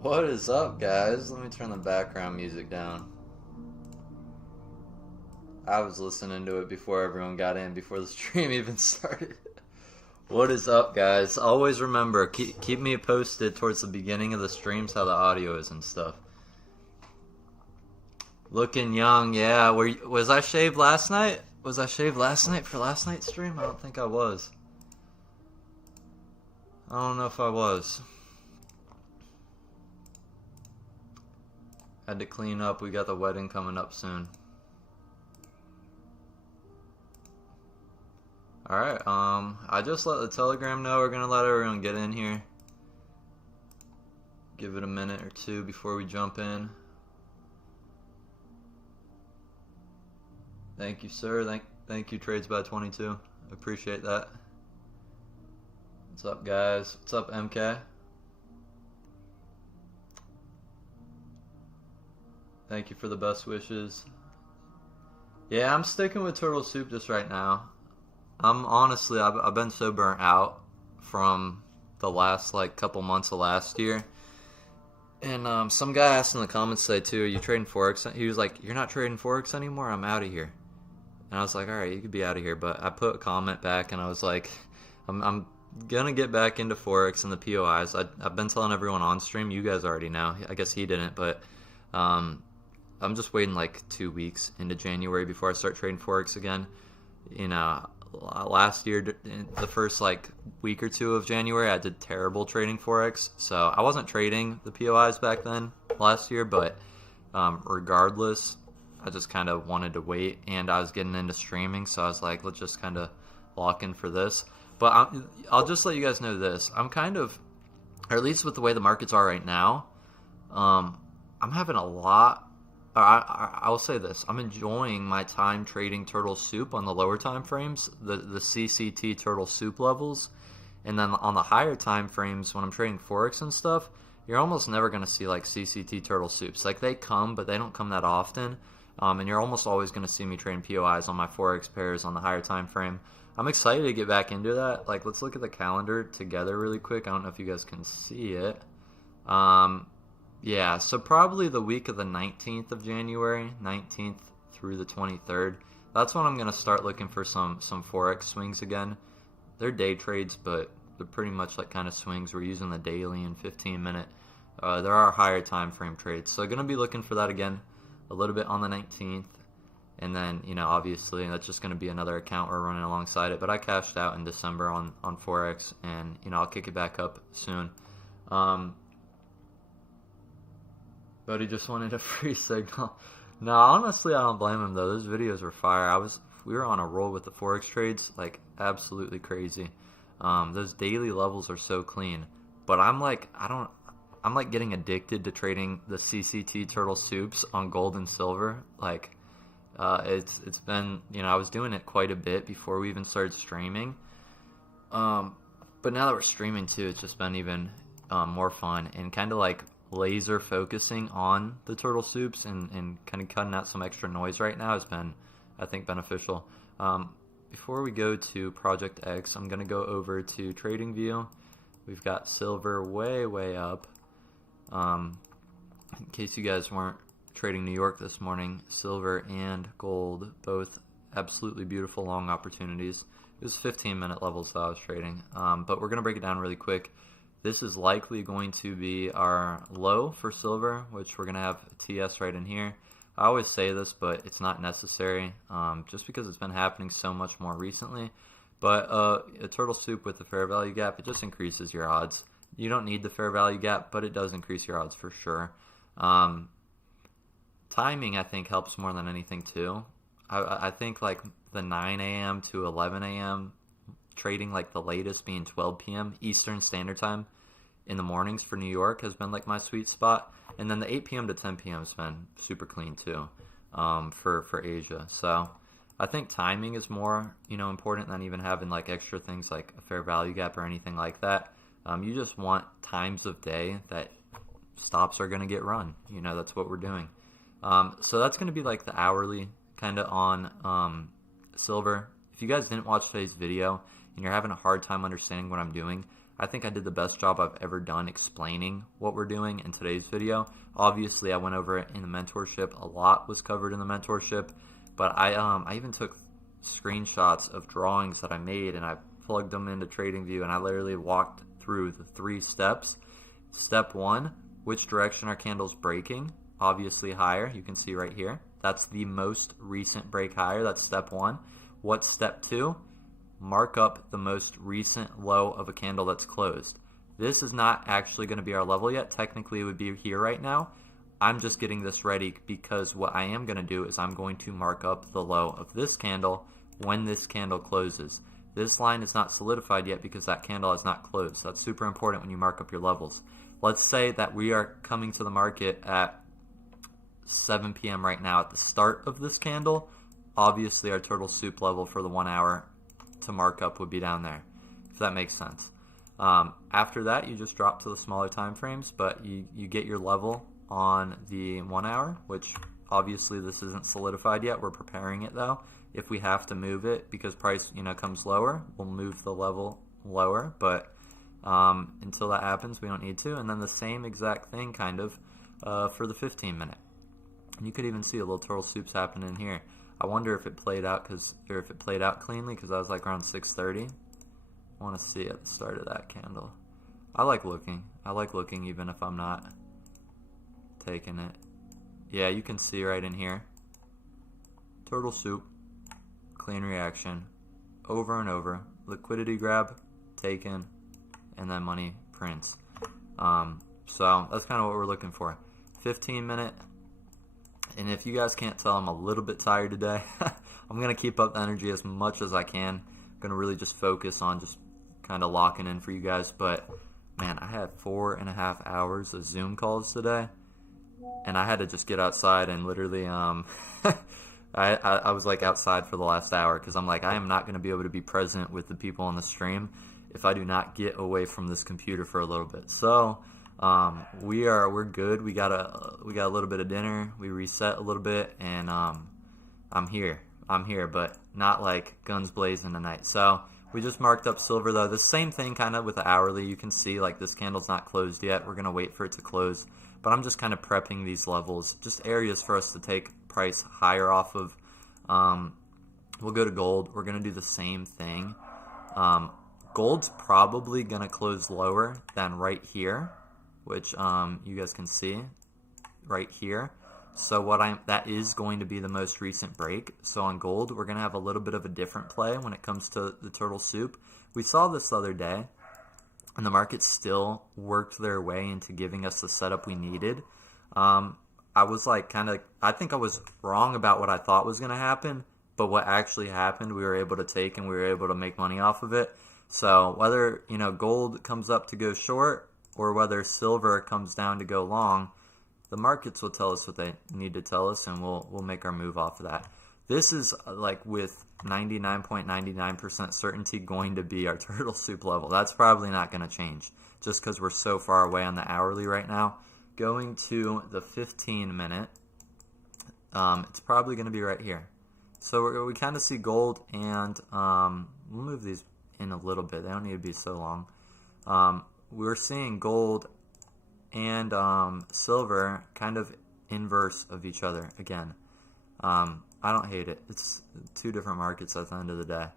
What is up, guys? Let me turn the background music down. I was listening to it before everyone got in, before the stream even started. What is up, guys? Always remember, keep me posted towards the beginning of the streams how the audio is and stuff. Looking young, yeah. Was I shaved last night? Was I shaved last night for last night's stream? I don't think I was. I don't know if I was. Had to clean up. We got the wedding coming up soon. Alright, I just let the Telegram know we're gonna let everyone get in here. Give it a minute or two before we jump in. Thank you, sir. Thank you, TradesBy22. Appreciate that. What's up, guys? What's up, MK? Thank you for the best wishes. Yeah, I'm sticking with turtle soup just right now. I've been so burnt out from the last couple months of last year. And some guy asked in the comments today too, are you trading Forex? He was like, you're not trading Forex anymore? I'm out of here. And I was like, alright, you could be out of here. But I put a comment back and I was like, I'm gonna get back into Forex and the POIs. I've been telling everyone on stream, you guys already know. I guess he didn't, but I'm just waiting 2 weeks into January before I start trading Forex again. You know, last year, the first week or two of January, I did terrible trading Forex. So I wasn't trading the POIs back then last year, but regardless, I just kind of wanted to wait, and I was getting into streaming, so I was like, let's just kind of lock in for this. But I'll just let you guys know this. I'm kind of, or at least with the way the markets are right now, I'm having a lot. I'll say this. I'm enjoying my time trading turtle soup on the lower time frames, the CCT turtle soup levels. And then on the higher time frames, when I'm trading Forex and stuff, you're almost never going to see CCT turtle soups. They come, but they don't come that often. And you're almost always going to see me trading POIs on my Forex pairs on the higher time frame. I'm excited to get back into that. Let's look at the calendar together really quick. I don't know if you guys can see it. Yeah, so probably the week of the 19th of January, 19th through the 23rd. That's when I'm going to start looking for some Forex swings again. They're day trades, but they're pretty much kind of swings. We're using the daily and 15-minute. There are higher time frame trades. So going to be looking for that again a little bit on the 19th. And then, obviously, that's just going to be another account we're running alongside it. But I cashed out in December on Forex, and, I'll kick it back up soon. But he just wanted a free signal. No, honestly, I don't blame him, though. Those videos were fire. We were on a roll with the Forex trades, absolutely crazy. Those daily levels are so clean. But I'm getting addicted to trading the CCT turtle soups on gold and silver. It's been, I was doing it quite a bit before we even started streaming. But now that we're streaming too, it's just been even more fun and kind of laser focusing on the turtle soups and kind of cutting out some extra noise right now has been, I think, beneficial. Before we go to Project X, I'm going to go over to TradingView. We've got silver way up. In case you guys weren't trading New York this morning, silver and gold, both absolutely beautiful long opportunities. It was 15-minute levels that I was trading, but we're going to break it down really quick. This is likely going to be our low for silver, which we're going to have TS right in here. I always say this, but it's not necessary, just because it's been happening so much more recently. But a turtle soup with the fair value gap, it just increases your odds. You don't need the fair value gap, but it does increase your odds for sure. Timing, I think, helps more than anything, too. I think, the 9 a.m. to 11 a.m., trading the latest being 12 p.m. Eastern Standard Time in the mornings for New York has been my sweet spot, and then the 8 p.m. to 10 p.m. has been super clean too, for Asia. So I think timing is more important than even having extra things like a fair value gap or anything like that. You just want times of day that stops are going to get run. That's what we're doing. So that's going to be the hourly kind of on silver. If you guys didn't watch today's video and you're having a hard time understanding what I'm doing, I think I did the best job I've ever done explaining what we're doing in today's video. Obviously, I went over it in the mentorship. A lot was covered in the mentorship, but I even took screenshots of drawings that I made and I plugged them into TradingView, and I literally walked through the 3 steps. Step 1, which direction are candles breaking? Obviously higher, you can see right here. That's the most recent break higher, that's step 1. What's step 2? Mark up the most recent low of a candle that's closed. This is not actually going to be our level yet. Technically it would be here right now. I'm just getting this ready because what I am going to do is I'm going to mark up the low of this candle when this candle closes. This line is not solidified yet because that candle has not closed. That's super important when you mark up your levels. Let's say that we are coming to the market at 7 p.m. right now at the start of this candle. Obviously our turtle soup level for the 1 hour to mark up would be down there, if that makes sense. After that, you just drop to the smaller time frames, but you get your level on the 1 hour, which obviously this isn't solidified yet. We're preparing it though. If we have to move it because price comes lower, we'll move the level lower, but until that happens we don't need to. And then the same exact thing kind of for the 15 minute. And you could even see a little turtle soups happening here. I wonder if it played out cleanly because I was like around 6:30. I want to see at the start of that candle. I like looking even if I'm not taking it. Yeah, you can see right in here. Turtle soup, clean reaction, over and over. Liquidity grab, taken, and then money prints. So that's kind of what we're looking for. 15 minute. And if you guys can't tell, I'm a little bit tired today. I'm going to keep up the energy as much as I can. I'm going to really just focus on just kind of locking in for you guys. But, man, I had 4.5 hours of Zoom calls today. And I had to just get outside and literally, I was like outside for the last hour because I'm like, I am not going to be able to be present with the people on the stream if I do not get away from this computer for a little bit. So we're good. We got a little bit of dinner. We reset a little bit, and I'm here, but not like guns blazing tonight. So we just marked up silver though. The same thing kind of with the hourly. You can see like this candle's not closed yet. We're gonna wait for it to close, but I'm just kind of prepping these levels, just areas for us to take price higher off of. We'll go to gold. We're gonna do the same thing. Gold's probably gonna close lower than right here, which you guys can see right here. So that is going to be the most recent break. So on gold, we're going to have a little bit of a different play when it comes to the turtle soup. We saw this the other day, and the market still worked their way into giving us the setup we needed. I was like I think I was wrong about what I thought was going to happen, but what actually happened, we were able to take and we were able to make money off of it. So whether, gold comes up to go short, or whether silver comes down to go long, the markets will tell us what they need to tell us, and we'll make our move off of that. This is like with 99.99% certainty going to be our turtle soup level. That's probably not going to change just because we're so far away on the hourly right now. Going to the 15 minute, it's probably going to be right here. So we kind of see gold, and we'll move these in a little bit. They don't need to be so long. We're seeing gold and silver kind of inverse of each other again. I don't hate it. It's 2 different markets at the end of the day.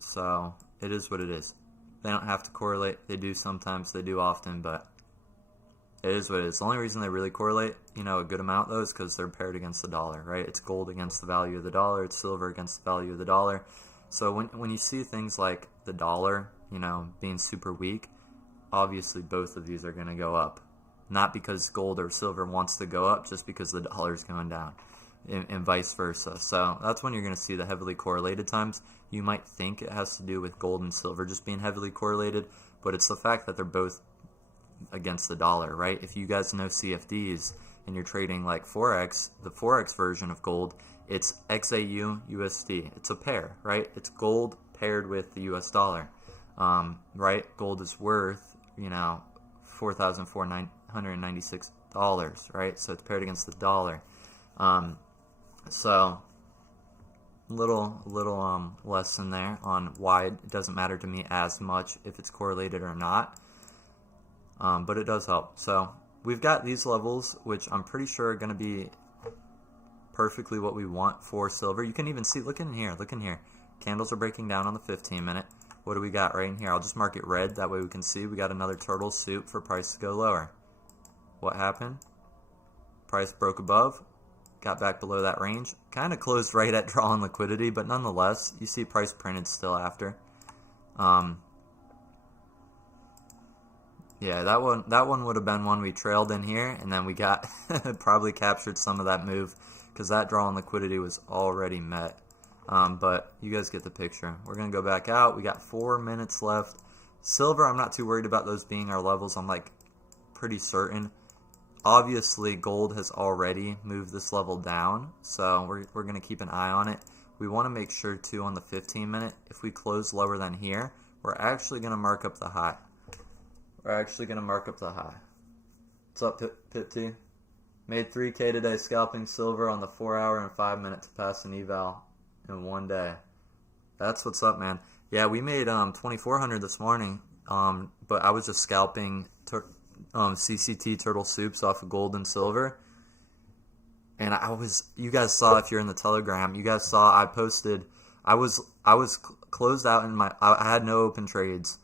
So it is what it is. They don't have to correlate. They do sometimes. They do often, but it is what it is. The only reason they really correlate, a good amount though, is because they're paired against the dollar, right? It's gold against the value of the dollar. It's silver against the value of the dollar. So when you see things like the dollar, being super weak, obviously both of these are going to go up. Not because gold or silver wants to go up, just because the dollar is going down, and vice versa. So that's when you're going to see the heavily correlated times. You might think it has to do with gold and silver just being heavily correlated, but it's the fact that they're both against the dollar, right? If you guys know CFDs and you're trading like Forex, the Forex version of gold, it's XAU USD. It's a pair, right? It's gold paired with the US dollar. Right? Gold is worth, $4,496, right? So it's paired against the dollar. So little lesson there on why it doesn't matter to me as much if it's correlated or not. But it does help. So we've got these levels, which I'm pretty sure are going to be perfectly what we want for silver. You can even see, look in here. Candles are breaking down on the 15 minute. What do we got right in here? I'll just mark it red. That way we can see we got another turtle soup for price to go lower. What happened? Price broke above. Got back below that range. Kind of closed right at draw on liquidity, but nonetheless, you see price printed still after. Yeah, that one would have been one we trailed in here, and then we got probably captured some of that move because that draw on liquidity was already met. But you guys get the picture. We're going to go back out. We got 4 minutes left. Silver, I'm not too worried about those being our levels. I'm like pretty certain. Obviously, gold has already moved this level down, so we're going to keep an eye on it. We want to make sure, too, on the 15 minute, if we close lower than here, we're actually going to mark up the high. What's up, Pip T? Made 3K today scalping silver on the 4 hour and 5 minute to pass an eval in one day. That's what's up, man. Yeah, we made 2,400 this morning, but I was just scalping CCT turtle soups off of gold and silver. And you guys saw, if you're in the Telegram, you guys saw I posted, I was closed out in I had no open trades.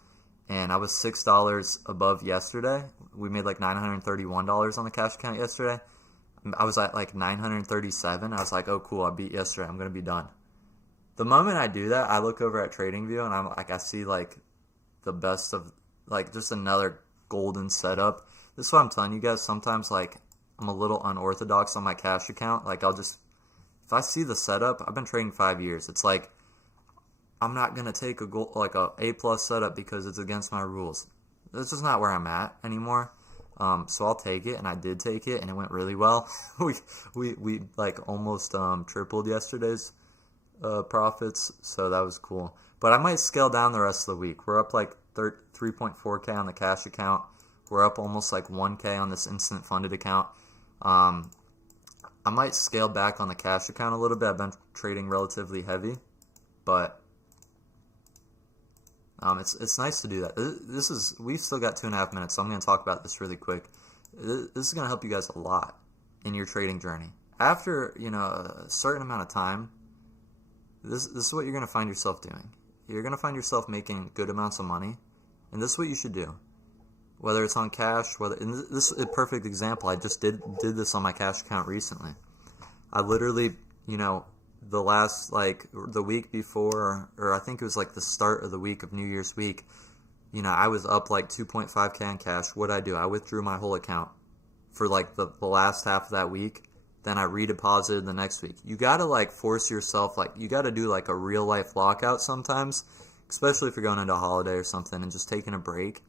And I was $6 above yesterday. We made like $931 on the cash account yesterday. I was at like 937. I was like, oh cool, I beat yesterday. I'm gonna be done. The moment I do that, I look over at TradingView and I'm like, I see like the best of like just another golden setup. This is what I'm telling you guys. Sometimes like I'm a little unorthodox on my cash account. Like if I see the setup, I've been trading 5 years. It's like I'm not gonna take a A+ setup because it's against my rules. This is not where I'm at anymore. So I'll take it, and I did take it, and it went really well. we like almost tripled yesterday's profits, so that was cool. But I might scale down the rest of the week. We're up like 3.4K on the cash account. We're up almost like 1K on this instant funded account. I might scale back on the cash account a little bit. I've been trading relatively heavy, but it's nice to do that. We've still got 2.5 minutes, so I'm going to talk about this really quick. This is going to help you guys a lot in your trading journey. After a certain amount of time, this is what you're going to find yourself doing. You're going to find yourself making good amounts of money, and this is what you should do. Whether it's on cash, and this is a perfect example. I just did this on my cash account recently. I literally, the last, the week before, or I think it was like the start of the week of New Year's week, I was up like 2.5K in cash. What did I do? I withdrew my whole account for like the last half of that week. Then I redeposited the next week. You got to force yourself, you got to do a real life lockout sometimes, especially if you're going into a holiday or something and just taking a break.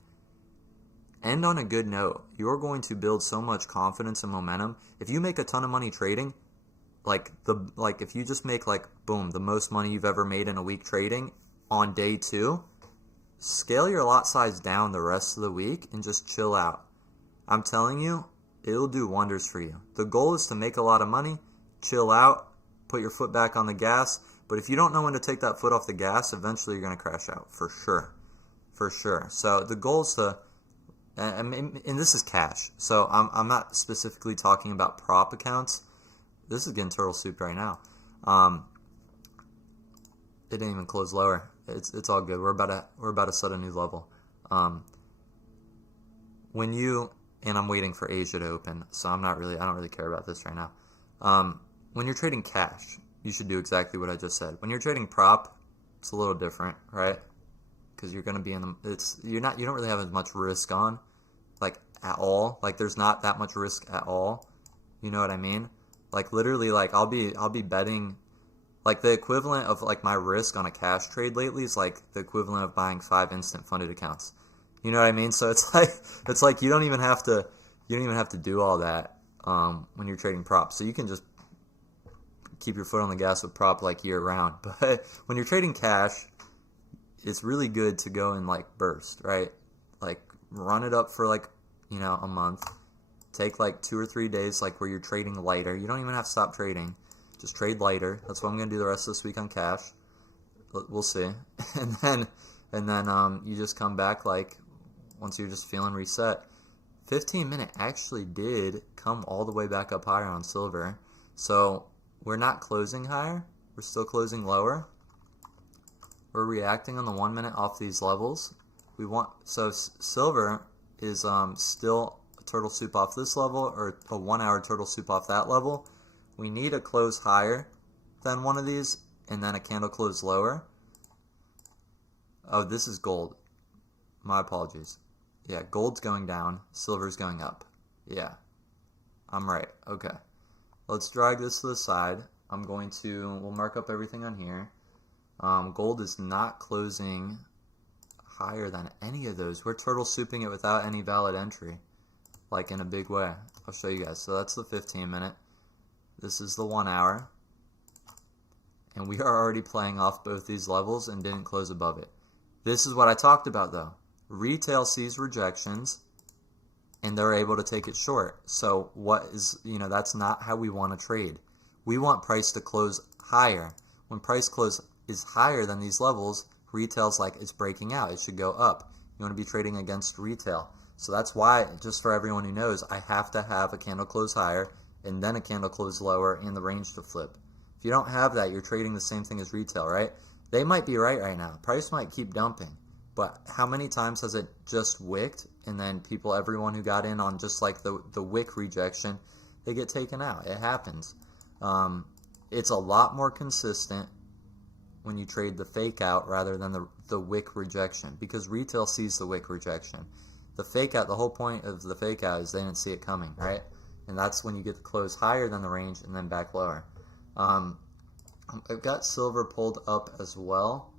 End on a good note. You're going to build so much confidence and momentum. If you make a ton of money trading, if you just make boom, the most money you've ever made in a week trading on day 2, scale your lot size down the rest of the week and just chill out. I'm telling you, it'll do wonders for you. The goal is to make a lot of money, chill out, put your foot back on the gas. But if you don't know when to take that foot off the gas, eventually you're going to crash out for sure. For sure. So the goal is to, and this is cash. So I'm not specifically talking about prop accounts. This is getting turtle soup right now. It didn't even close lower. It's all good. We're about to set a new level. And I'm waiting for Asia to open, so I don't really care about this right now. When you're trading cash, you should do exactly what I just said. When you're trading prop, it's a little different, right? Because you're going to be you don't really have as much risk on, at all. There's not that much risk at all. You know what I mean? Literally, I'll be betting, the equivalent of my risk on a cash trade lately is the equivalent of buying 5 instant funded accounts. You know what I mean? So it's like you don't even have to do all that when you're trading props. So you can just keep your foot on the gas with prop year round. But when you're trading cash, it's really good to go in burst, right? Run it up for a month. Take 2 or 3 days where you're trading lighter. You don't even have to stop trading. Just trade lighter. That's what I'm going to do the rest of this week on cash. We'll see. and then you just come back like once you're just feeling reset. 15-minute actually did come all the way back up higher on silver. So we're not closing higher. We're still closing lower. We're reacting on the 1 minute off these levels. So silver is still a turtle soup off this level or a 1 hour turtle soup off that level. We need a close higher than one of these and then a candle close lower. Oh, this is gold. My apologies. Yeah, gold's going down, silver's going up. Yeah, I'm right. Okay. Let's drag this to the side. We'll mark up everything on here. Gold is not closing higher than any of those. We're turtle souping it without any valid entry, like in a big way. I'll show you guys. So that's the 15-minute. This is the 1 hour. And we are already playing off both these levels and didn't close above it. This is what I talked about though. Retail sees rejections and they're able to take it short. So that's not how we want to trade. We want price to close higher. When price close is higher than these levels, retail's like it's breaking out. It should go up. You want to be trading against retail. So that's why, just for everyone who knows, I have to have a candle close higher and then a candle close lower in the range to flip. If you don't have that, you're trading the same thing as retail, right? They might be right now. Price might keep dumping. But how many times has it just wicked and then everyone who got in on just like the wick rejection, they get taken out? It happens. It's a lot more consistent when you trade the fake out rather than the wick rejection because retail sees the wick rejection. The fake out, the whole point of the fake out is they didn't see it coming, right? And that's when you get the close higher than the range and then back lower. I've got silver pulled up as well.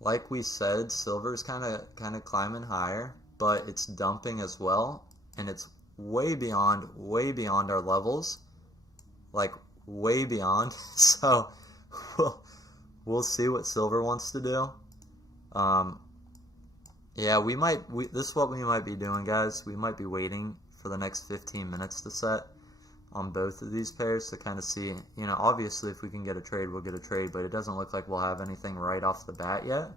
Like we said, silver is kind of climbing higher, but it's dumping as well, and it's way beyond our levels, like way beyond. So we'll see what silver wants to do. Yeah, this is what we might be doing, guys. We might be waiting for the next 15 minutes to set on both of these pairs to kind of see, obviously if we can get a trade, we'll get a trade, but it doesn't look like we'll have anything right off the bat yet,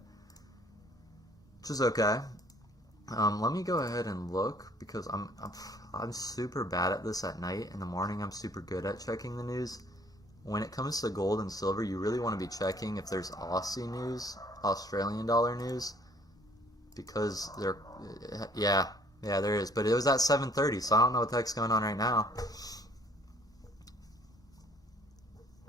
which is okay. Let me go ahead and look because I'm super bad at this at night. In the morning, I'm super good at checking the news. When it comes to gold and silver, you really want to be checking if there's Aussie news, Australian dollar news, because yeah, there is, but it was at 7:30, so I don't know what the heck's going on right now.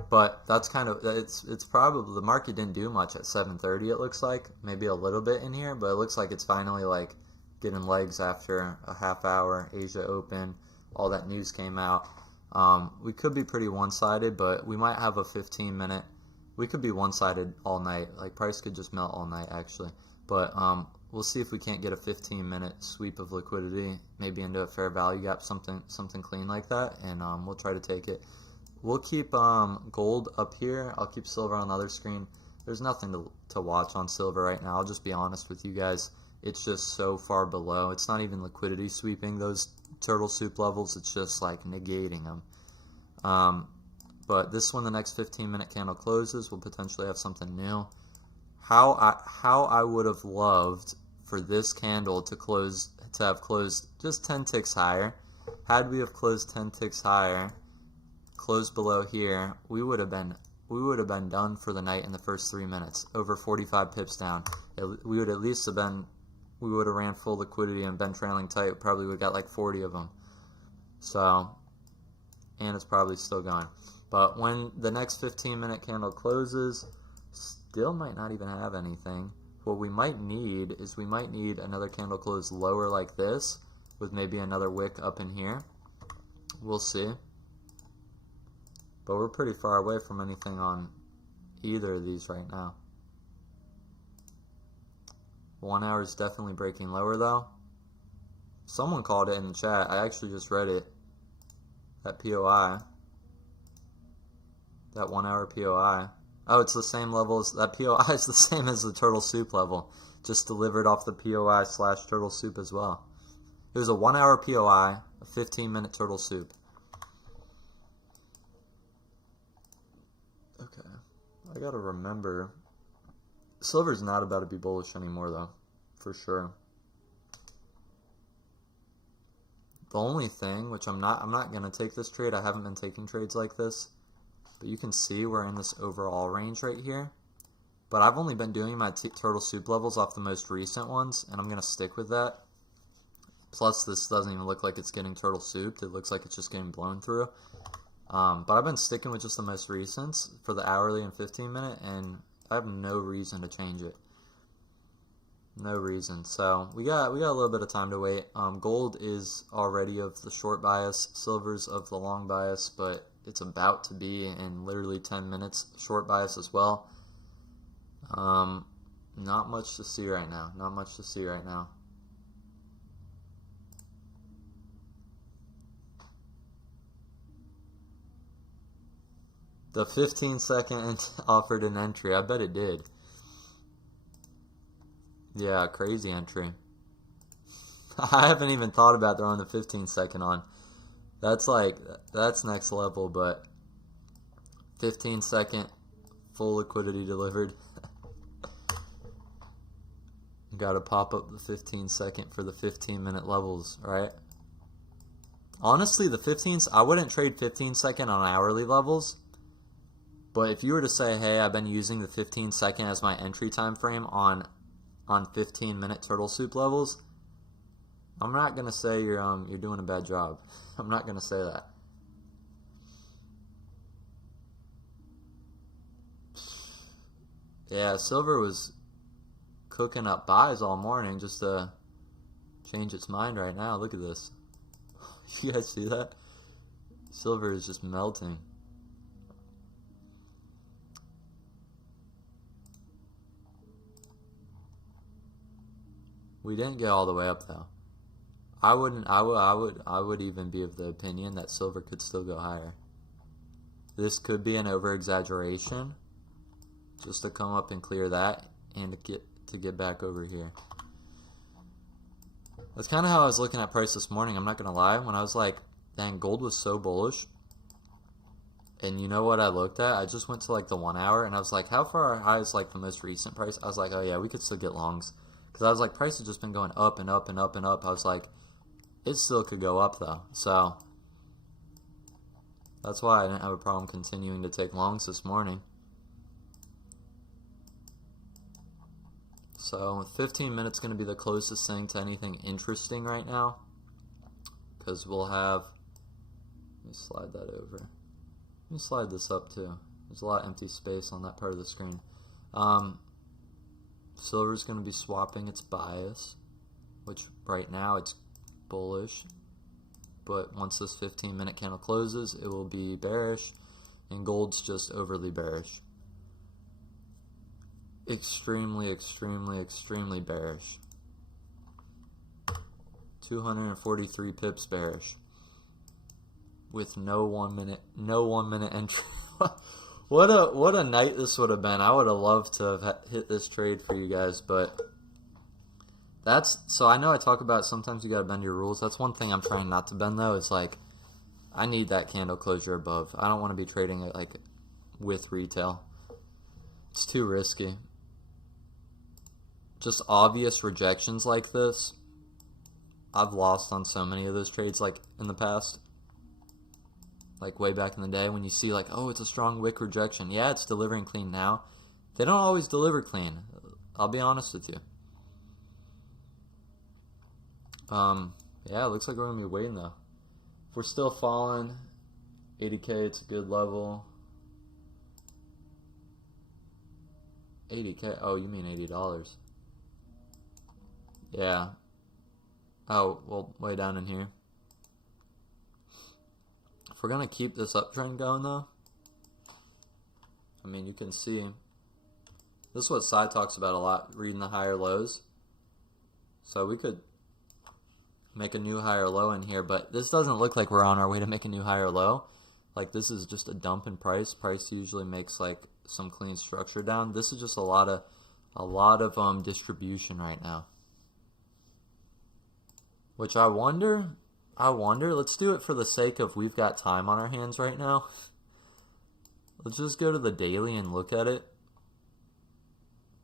But that's it's probably, the market didn't do much at 7:30, it looks like. Maybe a little bit in here, but it looks like it's finally like getting legs after a half hour. Asia open, all that news came out. We could be pretty one-sided, but we might have a 15-minute. We could be one-sided all night. Like price could just melt all night actually. But we'll see if we can't get a 15-minute sweep of liquidity, maybe into a fair value gap, something clean like that, and we'll try to take it. We'll keep gold up here. I'll keep silver on the other screen. There's nothing to watch on silver right now. I'll just be honest with you guys. It's just so far below. It's not even liquidity sweeping those turtle soup levels. It's just like negating them. But this one, the next 15-minute candle closes, we'll potentially have something new. How I would have loved for this candle to have closed just 10 ticks higher. Had we have closed 10 ticks higher, closed below here, we would have been done for the night in the first 3 minutes. Over 45 pips down. We would at least have been. We would have ran full liquidity and been trailing tight. Probably would have got like 40 of them. So, and it's probably still going. But when the next 15-minute candle closes, still might not even have anything. What we might need is another candle close lower like this, with maybe another wick up in here. We'll see. But we're pretty far away from anything on either of these right now. 1 hour is definitely breaking lower though. Someone called it in the chat. I actually just read it. That POI. That 1 hour POI. Oh, it's the same level as that POI is the same as the turtle soup level. Just delivered off the POI / turtle soup as well. It was a 1 hour POI, a 15-minute turtle soup. I gotta remember, silver's not about to be bullish anymore though, for sure. The only thing, which I'm not gonna take this trade. I haven't been taking trades like this, but you can see we're in this overall range right here. But I've only been doing my turtle soup levels off the most recent ones, and I'm gonna stick with that. Plus, this doesn't even look like it's getting turtle souped. It looks like it's just getting blown through. But I've been sticking with just the most recents for the hourly and 15-minute, and I have no reason to change it. No reason. So we got a little bit of time to wait. Gold is already of the short bias, silver's of the long bias, but it's about to be in literally 10 minutes short bias as well. Not much to see right now. Not much to see right now. The 15-second offered an entry. I bet it did. Yeah, crazy entry. I haven't even thought about throwing the 15-second on. That's next level, but 15-second full liquidity delivered. Gotta pop up the 15-second for the 15-minute levels, right? Honestly, the 15s, I wouldn't trade 15-second on hourly levels. But if you were to say, hey, I've been using the 15-second as my entry time frame on 15-minute turtle soup levels, I'm not gonna say you're doing a bad job. I'm not gonna say that. Yeah, silver was cooking up buys all morning just to change its mind right now. Look at this. You guys see that? Silver is just melting. We didn't get all the way up though. I would even be of the opinion that silver could still go higher. This could be an over exaggeration just to come up and clear that and to get back over here. That's kind of how I was looking at price this morning. I'm not gonna lie, when I was like, dang, gold was so bullish. And you know what I looked at? I just went to like the 1 hour and I was like, how far high is like the most recent price? I was like, oh yeah, we could still get longs. Because I was like, price has just been going up and up and up and up. I was like, it still could go up though. So that's why I didn't have a problem continuing to take longs this morning. So 15 minutes going to be the closest thing to anything interesting right now. Because we'll have, let me slide that over. Let me slide this up too. There's a lot of empty space on that part of the screen. Silver's going to be swapping its bias, which right now it's bullish, but once this 15-minute candle closes, it will be bearish, and gold's just overly bearish. Extremely, extremely, extremely bearish. 243 pips bearish with no 1 minute entry. What a night this would have been. I would have loved to have hit this trade for you guys, but so I know I talk about sometimes you got to bend your rules. That's one thing I'm trying not to bend though. It's like I need that candle closure above. I don't want to be trading it like with retail. It's too risky. Just obvious rejections like this. I've lost on so many of those trades like in the past. Like way back in the day when you see like, oh, it's a strong wick rejection. Yeah, it's delivering clean now. They don't always deliver clean. I'll be honest with you. Yeah, it looks like we're going to be waiting though. If we're still falling, 80K, it's a good level. 80K? Oh, you mean $80. Yeah. Oh, well, way down in here. If we're going to keep this uptrend going, though, I mean, you can see, this is what Sai talks about a lot, reading the higher lows. So we could make a new higher low in here, but this doesn't look like we're on our way to make a new higher low. Like, this is just a dump in price. Price usually makes, like, some clean structure down. This is just a lot of distribution right now. Which I wonder, let's do it for the sake of we've got time on our hands right now. Let's just go to the daily and look at it.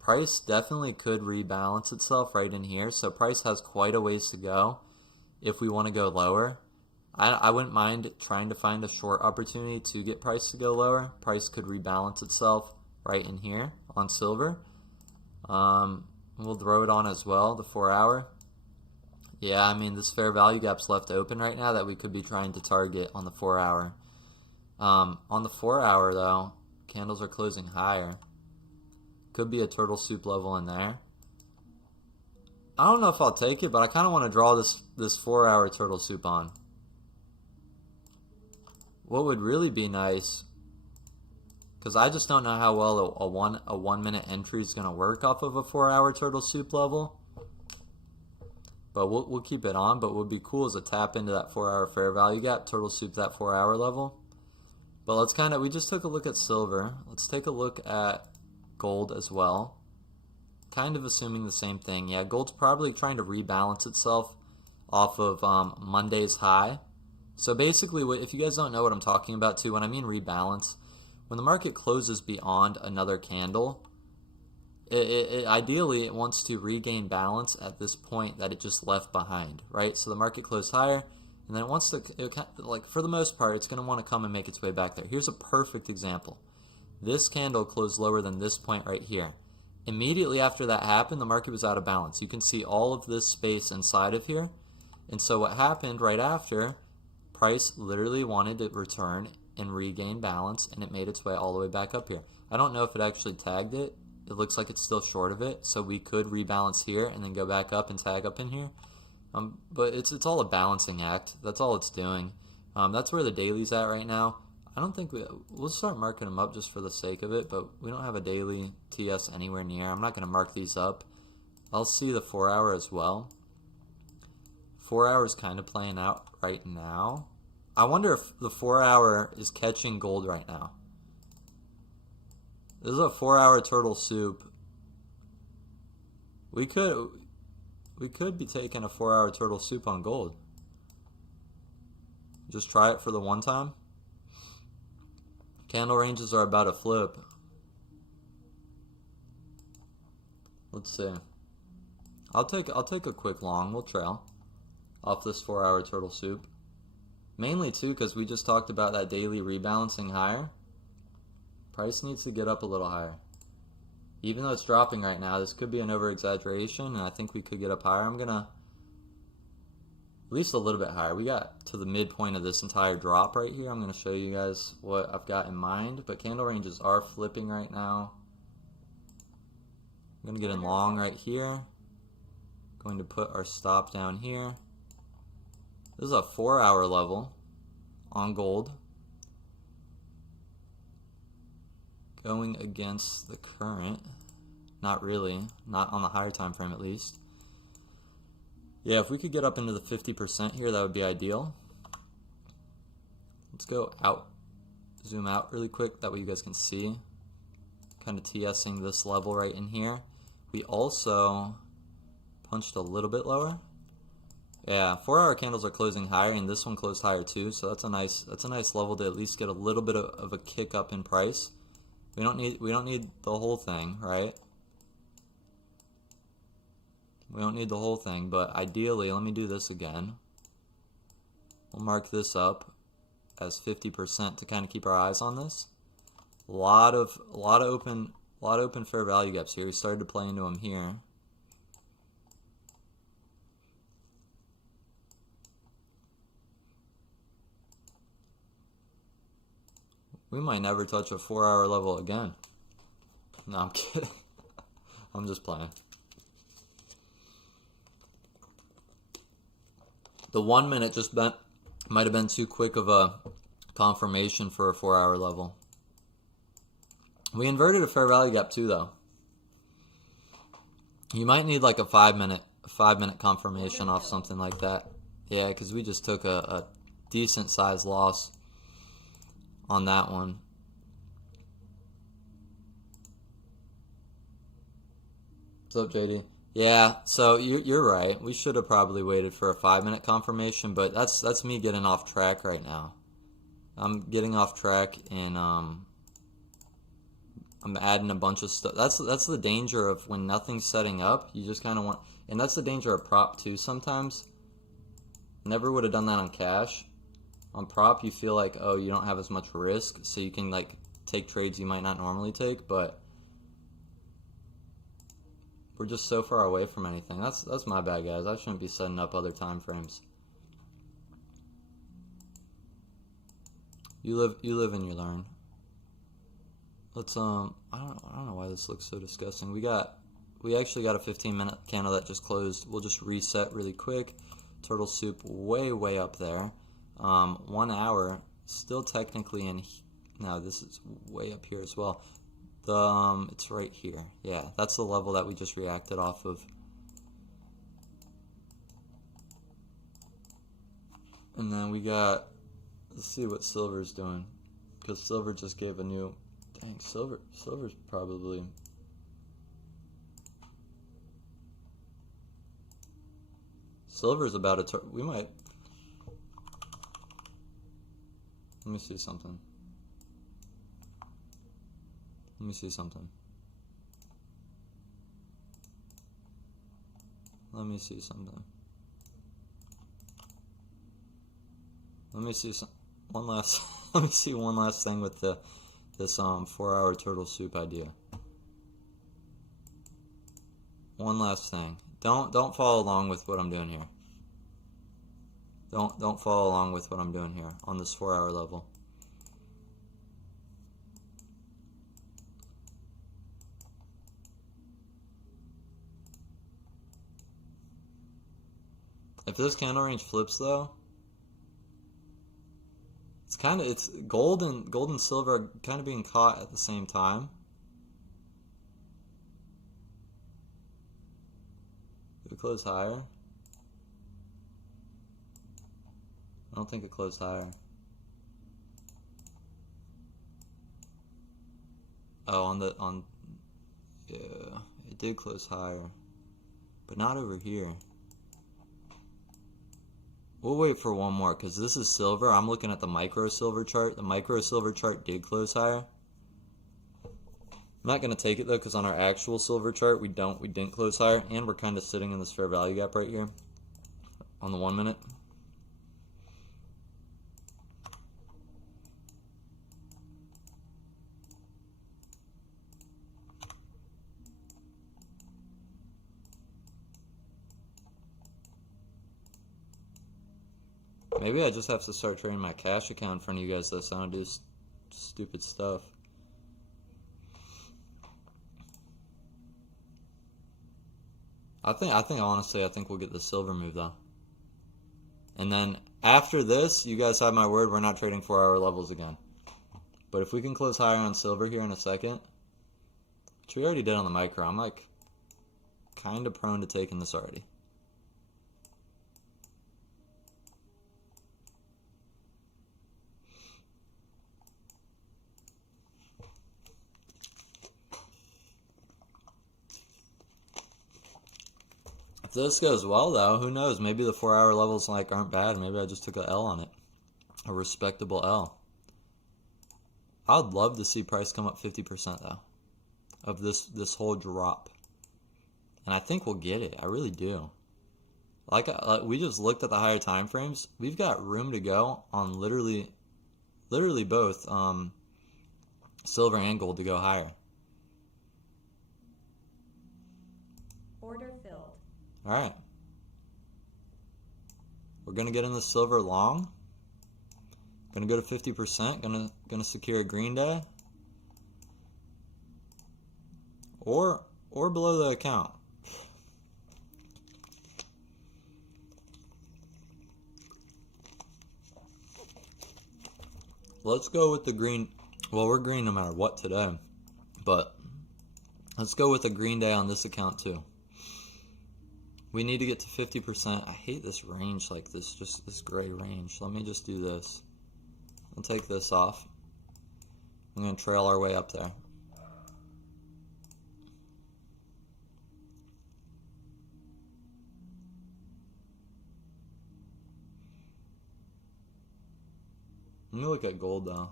Price definitely could rebalance itself right in here. So price has quite a ways to go if we want to go lower. I wouldn't mind trying to find a short opportunity to get price to go lower. Price could rebalance itself right in here on silver. We'll throw it on as well, the 4 hour. Yeah, I mean, this fair value gap's left open right now that we could be trying to target on the 4 hour. On the 4 hour though, candles are closing higher. Could be a turtle soup level in there. I don't know if I'll take it, but I kind of want to draw this 4 hour turtle soup on. What would really be nice, because I just don't know how well a 1 minute entry is going to work off of a 4 hour turtle soup level. But we'll keep it on. But what would be cool is a tap into that 4 hour fair value gap, turtle soup that 4 hour level. But let's we just took a look at silver. Let's take a look at gold as well. Kind of assuming the same thing. Yeah, gold's probably trying to rebalance itself off of Monday's high. So basically, if you guys don't know what I'm talking about too, when I mean rebalance, when the market closes beyond another candle, ideally it wants to regain balance at this point that it just left behind, right? So the market closed higher, and then it wants to, like for the most part, it's going to want to come and make its way back there. Here's a perfect example. This candle closed lower than this point right here. Immediately after that happened, the market was out of balance. You can see all of this space inside of here. And so what happened right after, price literally wanted to return and regain balance, and it made its way all the way back up here. I don't know if it actually tagged it. It looks like it's still short of it, so we could rebalance here and then go back up and tag up in here. But it's all a balancing act. That's all it's doing. That's where the daily's at right now. I don't think we'll start marking them up just for the sake of it, but we don't have a daily TS anywhere near. I'm not going to mark these up. I'll see the 4 hour as well. 4 hours kind of playing out right now. I wonder if the 4 hour is catching gold right now. This is a 4 hour turtle soup. We could be taking a 4 hour turtle soup on gold. Just try it for the one time. Candle ranges are about to flip. Let's see. I'll take a quick long. We'll trail off this 4 hour turtle soup. Mainly too because we just talked about that daily rebalancing higher. Price needs to get up a little higher. Even though it's dropping right now, this could be an over exaggeration, and I think we could get up higher. I'm gonna at least a little bit higher. We got to the midpoint of this entire drop right here. I'm gonna show you guys what I've got in mind, but candle ranges are flipping right now. I'm gonna get in long right here. Going to put our stop down here. This is a 4 hour level on gold. Going against the current. Not really. Not on the higher time frame at least. Yeah, if we could get up into the 50% here, that would be ideal. Let's go out. Zoom out really quick. That way you guys can see. Kind of TSing this level right in here. We also punched a little bit lower. Yeah, 4 hour candles are closing higher, and this one closed higher too. So that's a nice level to at least get a little bit of a kick up in price. We don't need the whole thing, right? We don't need the whole thing, but ideally, let me do this again. We'll mark this up as 50% to kind of keep our eyes on this. A lot of open fair value gaps here. We started to play into them here. We might never touch a 4 hour level again. No, I'm kidding. I'm just playing. The 1 minute just might have been too quick of a confirmation for a 4 hour level. We inverted a fair value gap too, though. You might need like a 5 minute confirmation off something like that. Yeah, because we just took a decent sized loss on that one. What's up, JD? Yeah, so you're right. We should have probably waited for a 5 minute confirmation, but that's me getting off track right now. I'm getting off track in I'm adding a bunch of stuff. That's the danger of when nothing's setting up. You just kind of want, and that's the danger of prop too sometimes. Never would have done that on cash. On prop, you feel like, oh, you don't have as much risk, so you can like take trades you might not normally take, but we're just so far away from anything. That's my bad, guys. I shouldn't be setting up other time frames. You live and you learn. Let's I don't know why this looks so disgusting. We actually got a 15-minute candle that just closed. We'll just reset really quick. Turtle soup way up there. 1 hour still technically in. No, this is way up here as well. It's right here. Yeah, that's the level that we just reacted off of. And then we got, let's see what silver's doing, because silver just gave a new, dang, silver's probably, silver's about to, we might, let me see something. Let me see something. Let me see something. Let me see one last. Let me see one last thing with this 4-hour turtle soup idea. One last thing. Don't follow along with what I'm doing here. Don't follow along with what I'm doing here on this 4-hour level. If this candle range flips though, it's gold and silver are kind of being caught at the same time. Did it close higher? I don't think it closed higher. Oh, yeah, it did close higher, but not over here. We'll wait for one more, because this is silver. I'm looking at the micro silver chart. The micro silver chart did close higher. I'm not going to take it though, because on our actual silver chart we didn't close higher, and we're kind of sitting in this fair value gap right here on the 1 minute. Maybe I just have to start trading my cash account in front of you guys, though, so I don't do stupid stuff. I think honestly, I think we'll get the silver move though. And then after this, you guys have my word, we're not trading 4-hour levels again. But if we can close higher on silver here in a second, which we already did on the micro, I'm like kind of prone to taking this already. If this goes well though, who knows? Maybe the 4-hour levels like aren't bad. Maybe I just took a L on it. A respectable L. I'd love to see price come up 50% though of this whole drop. And I think we'll get it. I really do. Like we just looked at the higher time frames. We've got room to go on literally both silver and gold to go higher. Order filled. All right. We're gonna get in the silver long. Gonna go to 50%. Gonna secure a green day. Or below the account. Let's go with the green. Well, we're green no matter what today, but let's go with a green day on this account too. We need to get to 50%. I hate this range like this, just this gray range. Let me just do this. I'll take this off. I'm going to trail our way up there. Let me look at gold though.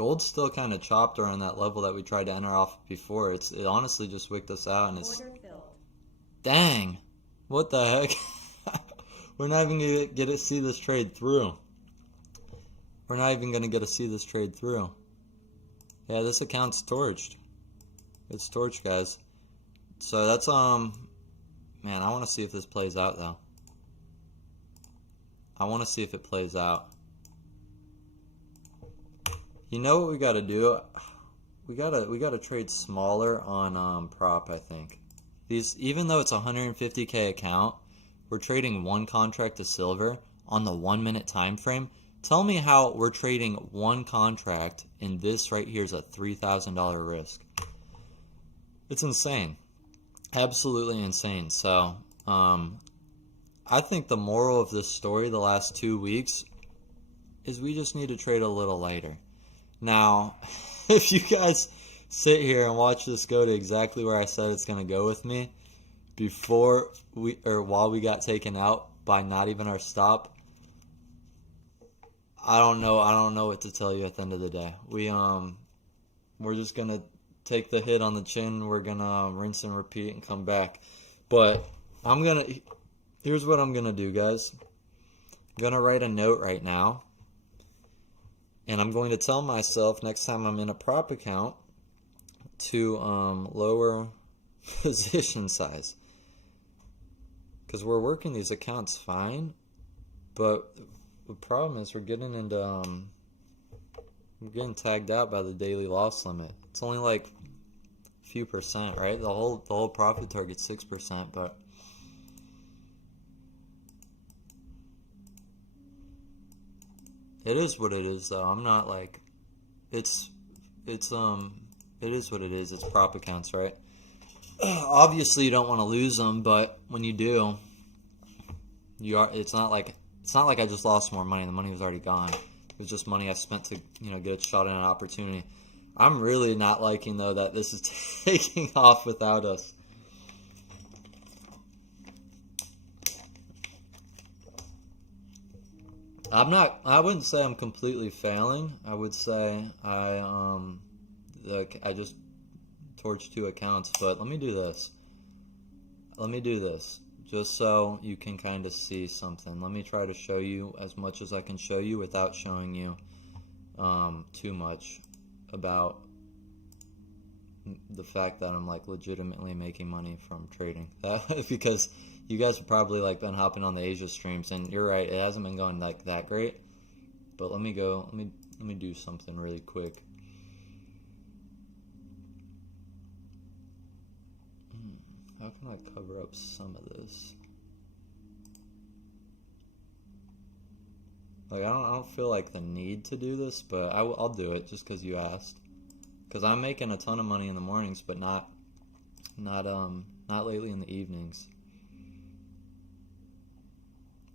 Gold's still kind of chopped around that level that we tried to enter off before. It honestly just wicked us out, and it's dang. What the heck? We're not even gonna get to see this trade through. We're not even gonna get to see this trade through. Yeah, this account's torched. It's torched, guys. So that's man, I want to see if this plays out though. I want to see if it plays out. You know what we got to do? We gotta trade smaller on prop. I think these, even though it's a 150K account, we're trading one contract to silver on the 1 minute time frame. Tell me how we're trading one contract and this right here is a $3,000 risk. It's insane, absolutely insane. So I think the moral of this story the last 2 weeks is we just need to trade a little lighter. Now, if you guys sit here and watch this go to exactly where I said it's going to go with me before we, or while we got taken out by not even our stop, I don't know what to tell you at the end of the day. We're just going to take the hit on the chin. We're going to rinse and repeat and come back. But here's what I'm going to do, guys. I'm going to write a note right now. And I'm going to tell myself next time I'm in a prop account to lower position size. Because we're working these accounts fine, but the problem is we're getting tagged out by the daily loss limit. It's only like a few percent, right? The whole profit target's 6%, but it is what it is, though. I'm not like, it is what it is. It's prop accounts, right? Obviously, you don't want to lose them, but when you do, it's not like I just lost more money. The money was already gone. It was just money I spent to, get a shot at an opportunity. I'm really not liking, though, that this is taking off without us. I wouldn't say I'm completely failing. I would say I just torched 2 accounts, but let me do this. Just so you can kind of see something. Let me try to show you as much as I can show you without showing you too much about the fact that I'm like legitimately making money from trading. Because you guys have probably like been hopping on the Asia streams, and you're right, it hasn't been going like that great. But let me do something really quick. How can I cover up some of this? Like I don't feel like the need to do this, but I'll do it just because you asked. Because I'm making a ton of money in the mornings, but not lately in the evenings.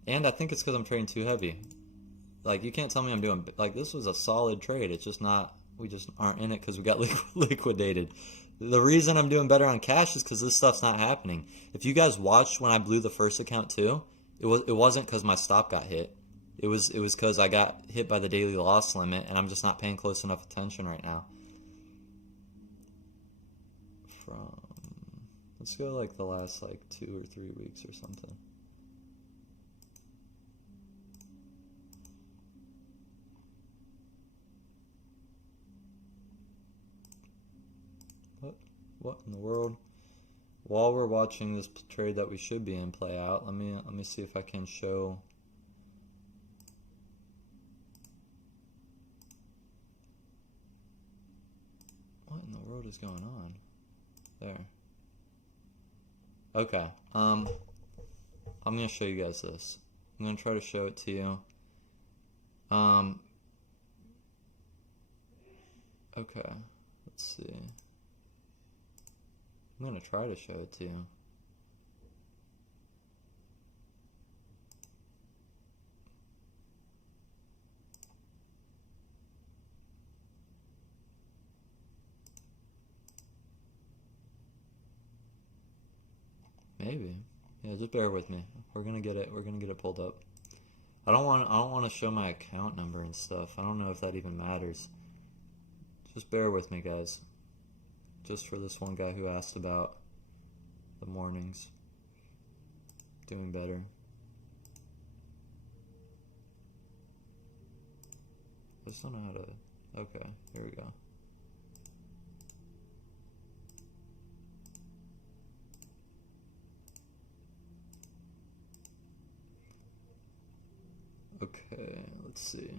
And I think it's because I'm trading too heavy. Like, you can't tell me I'm doing, like, this was a solid trade. It's just not, we just aren't in it because we got liquidated. The reason I'm doing better on cash is because this stuff's not happening. If you guys watched when I blew the first account too, it wasn't because my stop got hit. It was because I got hit by the daily loss limit, and I'm just not paying close enough attention right now. Let's go like the last like 2 or 3 weeks or something. What in the world? While we're watching this trade that we should be in play out, let me see if I can show. What in the world is going on? There. Okay. I'm gonna show you guys this. I'm gonna try to show it to you. Okay. Let's see. I'm gonna try to show it to you. Maybe. Yeah, just bear with me. We're gonna get it pulled up. I don't want to show my account number and stuff. I don't know if that even matters. Just bear with me, guys. Just for this one guy who asked about the mornings. Doing better. I just don't know how to... Okay, here we go. Okay, let's see.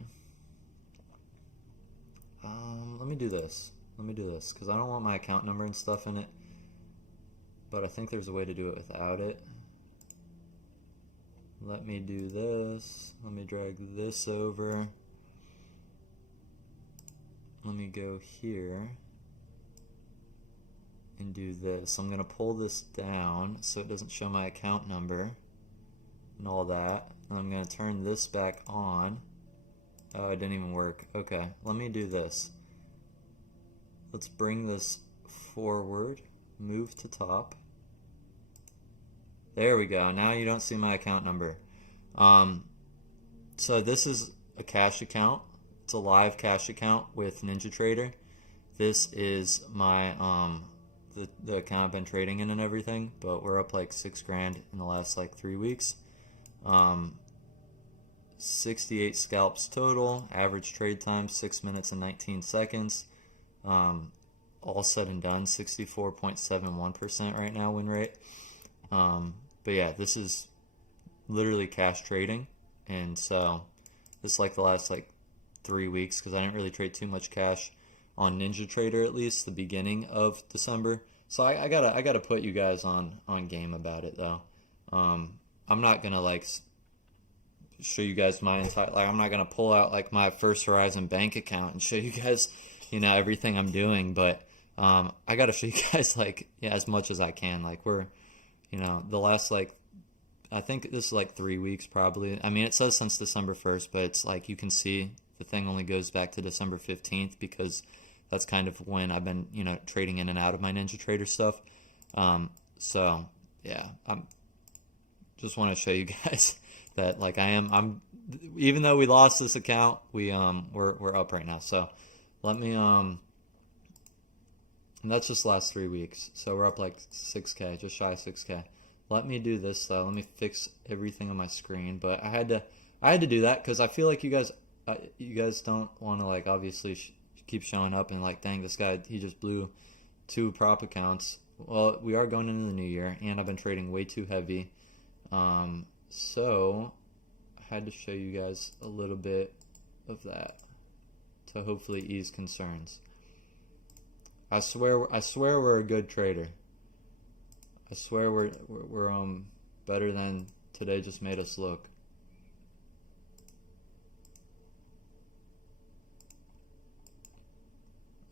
Let me do this. Let me do this, because I don't want my account number and stuff in it. But I think there's a way to do it without it. Let me do this. Let me drag this over. Let me go here and do this. I'm going to pull this down so it doesn't show my account number and all that. And I'm going to turn this back on. Oh, it didn't even work. Okay, let me do this. Let's bring this forward, move to top. There we go. Now you don't see my account number. So this is a cash account. It's a live cash account with NinjaTrader. This is my the account I've been trading in and everything, but we're up like $6 grand in the last like 3 weeks. 68 scalps total. Average trade time 6 minutes and 19 seconds. All said and done, 64.71% right now win rate. But yeah, this is literally cash trading, and so this is like the last like 3 weeks because I didn't really trade too much cash on NinjaTrader, at least the beginning of December. So I gotta put you guys on game about it though. I'm not gonna like show you guys my entire, like I'm not gonna pull out like my First Horizon bank account and show you guys, you know, everything I'm doing, but I gotta show you guys like, yeah, as much as I can. Like we're, you know, the last like, I think this is like 3 weeks probably. I mean, it says since December 1st, but it's like you can see the thing only goes back to December 15th because that's kind of when I've been, you know, trading in and out of my NinjaTrader stuff. So yeah, I'm just want to show you guys that like I'm even though we lost this account, we're up right now. So let me and that's just last 3 weeks. So we're up like 6K, just shy of 6K. Let me do this though. Let me fix everything on my screen. But I had to do that because I feel like you guys don't want to like obviously keep showing up and like, dang, this guy, he just blew 2 prop accounts. Well, we are going into the new year, and I've been trading way too heavy. So I had to show you guys a little bit of that to hopefully ease concerns. I swear we're a good trader. I swear we're better than today just made us look.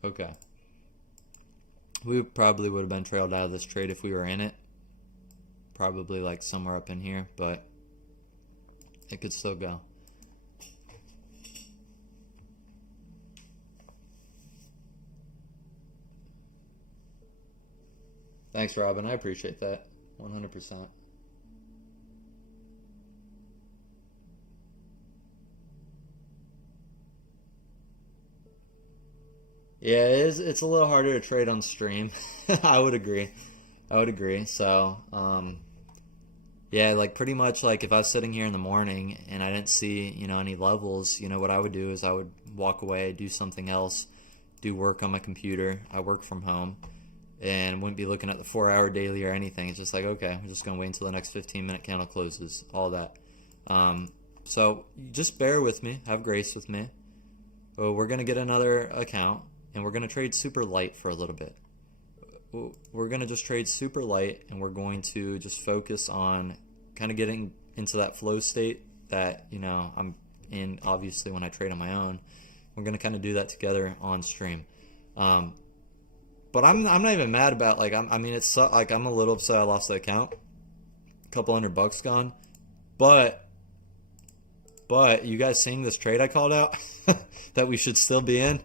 Okay. We probably would have been trailed out of this trade if we were in it. Probably like somewhere up in here, but it could still go. Thanks, Robin. I appreciate that. 100%. Yeah, it's a little harder to trade on stream. I would agree. So, yeah, like pretty much like if I was sitting here in the morning and I didn't see, you know, any levels, you know, what I would do is I would walk away, do something else, do work on my computer. I work from home and wouldn't be looking at the 4-hour daily or anything. It's just like, okay, I'm just going to wait until the next 15-minute candle closes, all that. So just bear with me, have grace with me. Well, we're going to get another account and we're going to trade super light for a little bit. We're going to just trade super light and we're going to just focus on kind of getting into that flow state that, you know, I'm in obviously when I trade on my own. We're going to kind of do that together on stream. But I'm not even mad about like I mean it's like I'm a little upset I lost the account. A couple $100 gone. But you guys seeing this trade I called out that we should still be in?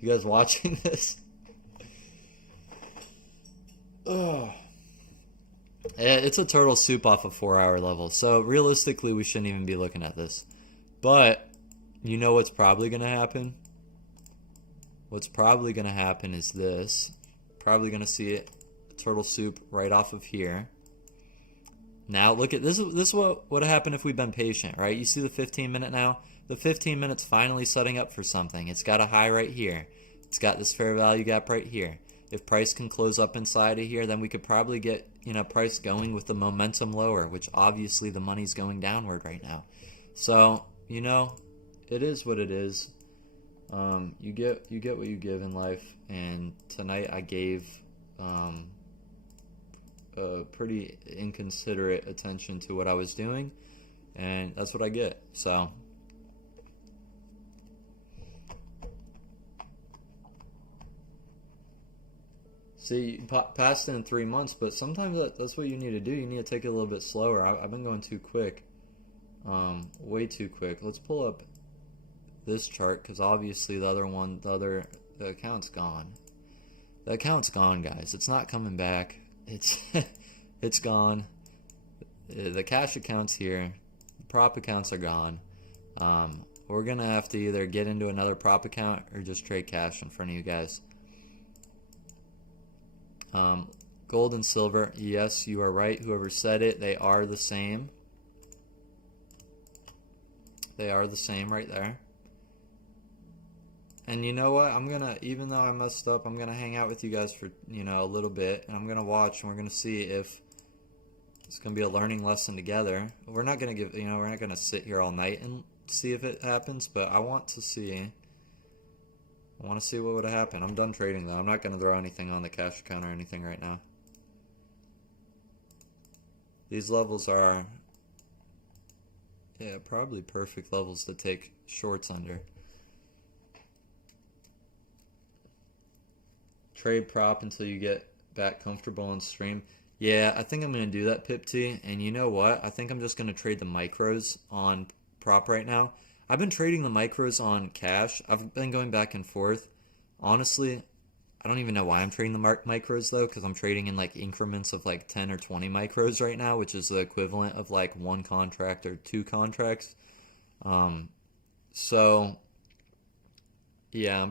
You guys watching this? Oh. It's a turtle soup off a 4-hour level. So realistically, we shouldn't even be looking at this. But you know what's probably going to happen? what's probably going to happen is this. Probably going to see it, turtle soup right off of here. Now look at this. This is what would have happened if we'd been patient, right? You see the 15-minute now? The 15 minutes finally setting up for something. It's got a high right here. It's got this fair value gap right here. If price can close up inside of here, then we could probably get, price going with the momentum lower, which obviously the money's going downward right now. So, it is what it is. You get what you give in life, and tonight I gave pretty inconsiderate attention to what I was doing, and that's what I get. So see, you passed it in 3 months, but sometimes that's what you need to do. You need to take it a little bit slower. I've been going too quick, way too quick. Let's pull up this chart, because obviously the account's gone. The account's gone, guys. It's not coming back. It's gone. The cash account's here. The prop accounts are gone. We're gonna have to either get into another prop account or just trade cash in front of you guys. Gold and silver, yes, you are right. Whoever said it, they are the same. They are the same right there. And you know what? Even though I messed up, I'm gonna hang out with you guys for, a little bit, and I'm gonna watch, and we're gonna see if it's gonna be a learning lesson together. We're not gonna we're not gonna sit here all night and see if it happens, but I want to see what would have happened. I'm done trading though. I'm not gonna throw anything on the cash account or anything right now. These levels are, yeah, probably perfect levels to take shorts under. Trade prop until you get back comfortable on stream. Yeah, I think I'm going to do that, Pip T. And you know what? I think I'm just going to trade the micros on prop right now. I've been trading the micros on cash. I've been going back and forth. Honestly, I don't even know why I'm trading the micros though, because I'm trading in like increments of like 10 or 20 micros right now, which is the equivalent of like 1 contract or 2 contracts. So yeah, I'll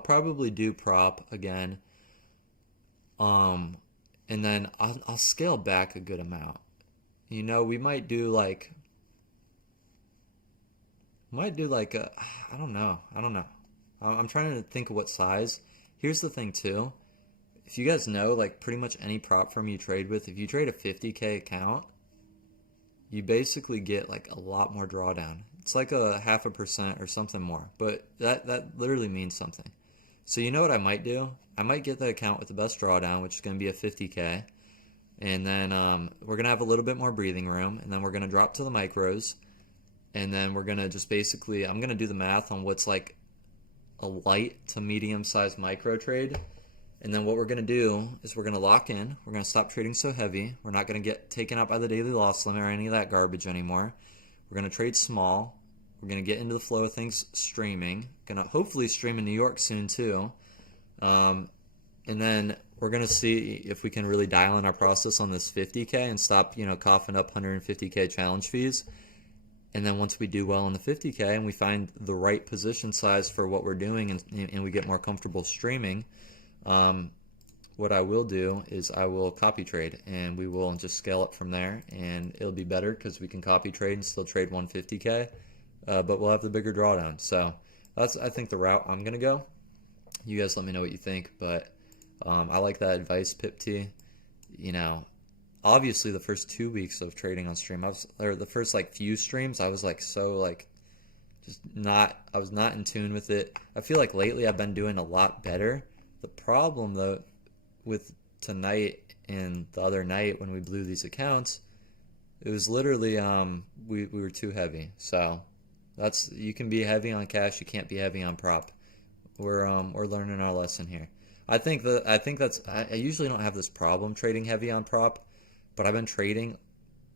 probably do prop again. And then I'll scale back a good amount. We might do like I don't know. I'm trying to think of what size. Here's the thing too. If you guys know, like pretty much any prop firm you trade with, if you trade a 50K account, you basically get like a lot more drawdown. It's like a 0.5% or something more, but that literally means something. So you know what I might do? I might get the account with the best drawdown, which is going to be a 50K, and then we're going to have a little bit more breathing room, and then we're going to drop to the micros, and then we're going to just basically, I'm going to do the math on what's like a light to medium sized micro trade. And then what we're going to do is we're going to lock in. We're going to stop trading so heavy. We're not going to get taken out by the daily loss limit or any of that garbage anymore. We're going to trade small. We're going to get into the flow of things streaming. Going to hopefully stream in New York soon too. And then we're going to see if we can really dial in our process on this 50K and stop, coughing up 150K challenge fees. And then once we do well on the 50K and we find the right position size for what we're doing and we get more comfortable streaming, what I will do is I will copy trade, and we will just scale up from there, and it'll be better because we can copy trade and still trade 150K, but we'll have the bigger drawdown. So that's, I think, the route I'm going to go. You guys let me know what you think, but I like that advice, Pip T. Obviously the first 2 weeks of trading on stream, the first like few streams, I was like so like I was not in tune with it. I feel like lately I've been doing a lot better. The problem though with tonight and the other night when we blew these accounts, it was literally we were too heavy. So you can be heavy on cash, you can't be heavy on prop. We're learning our lesson here. I usually don't have this problem trading heavy on prop, but I've been trading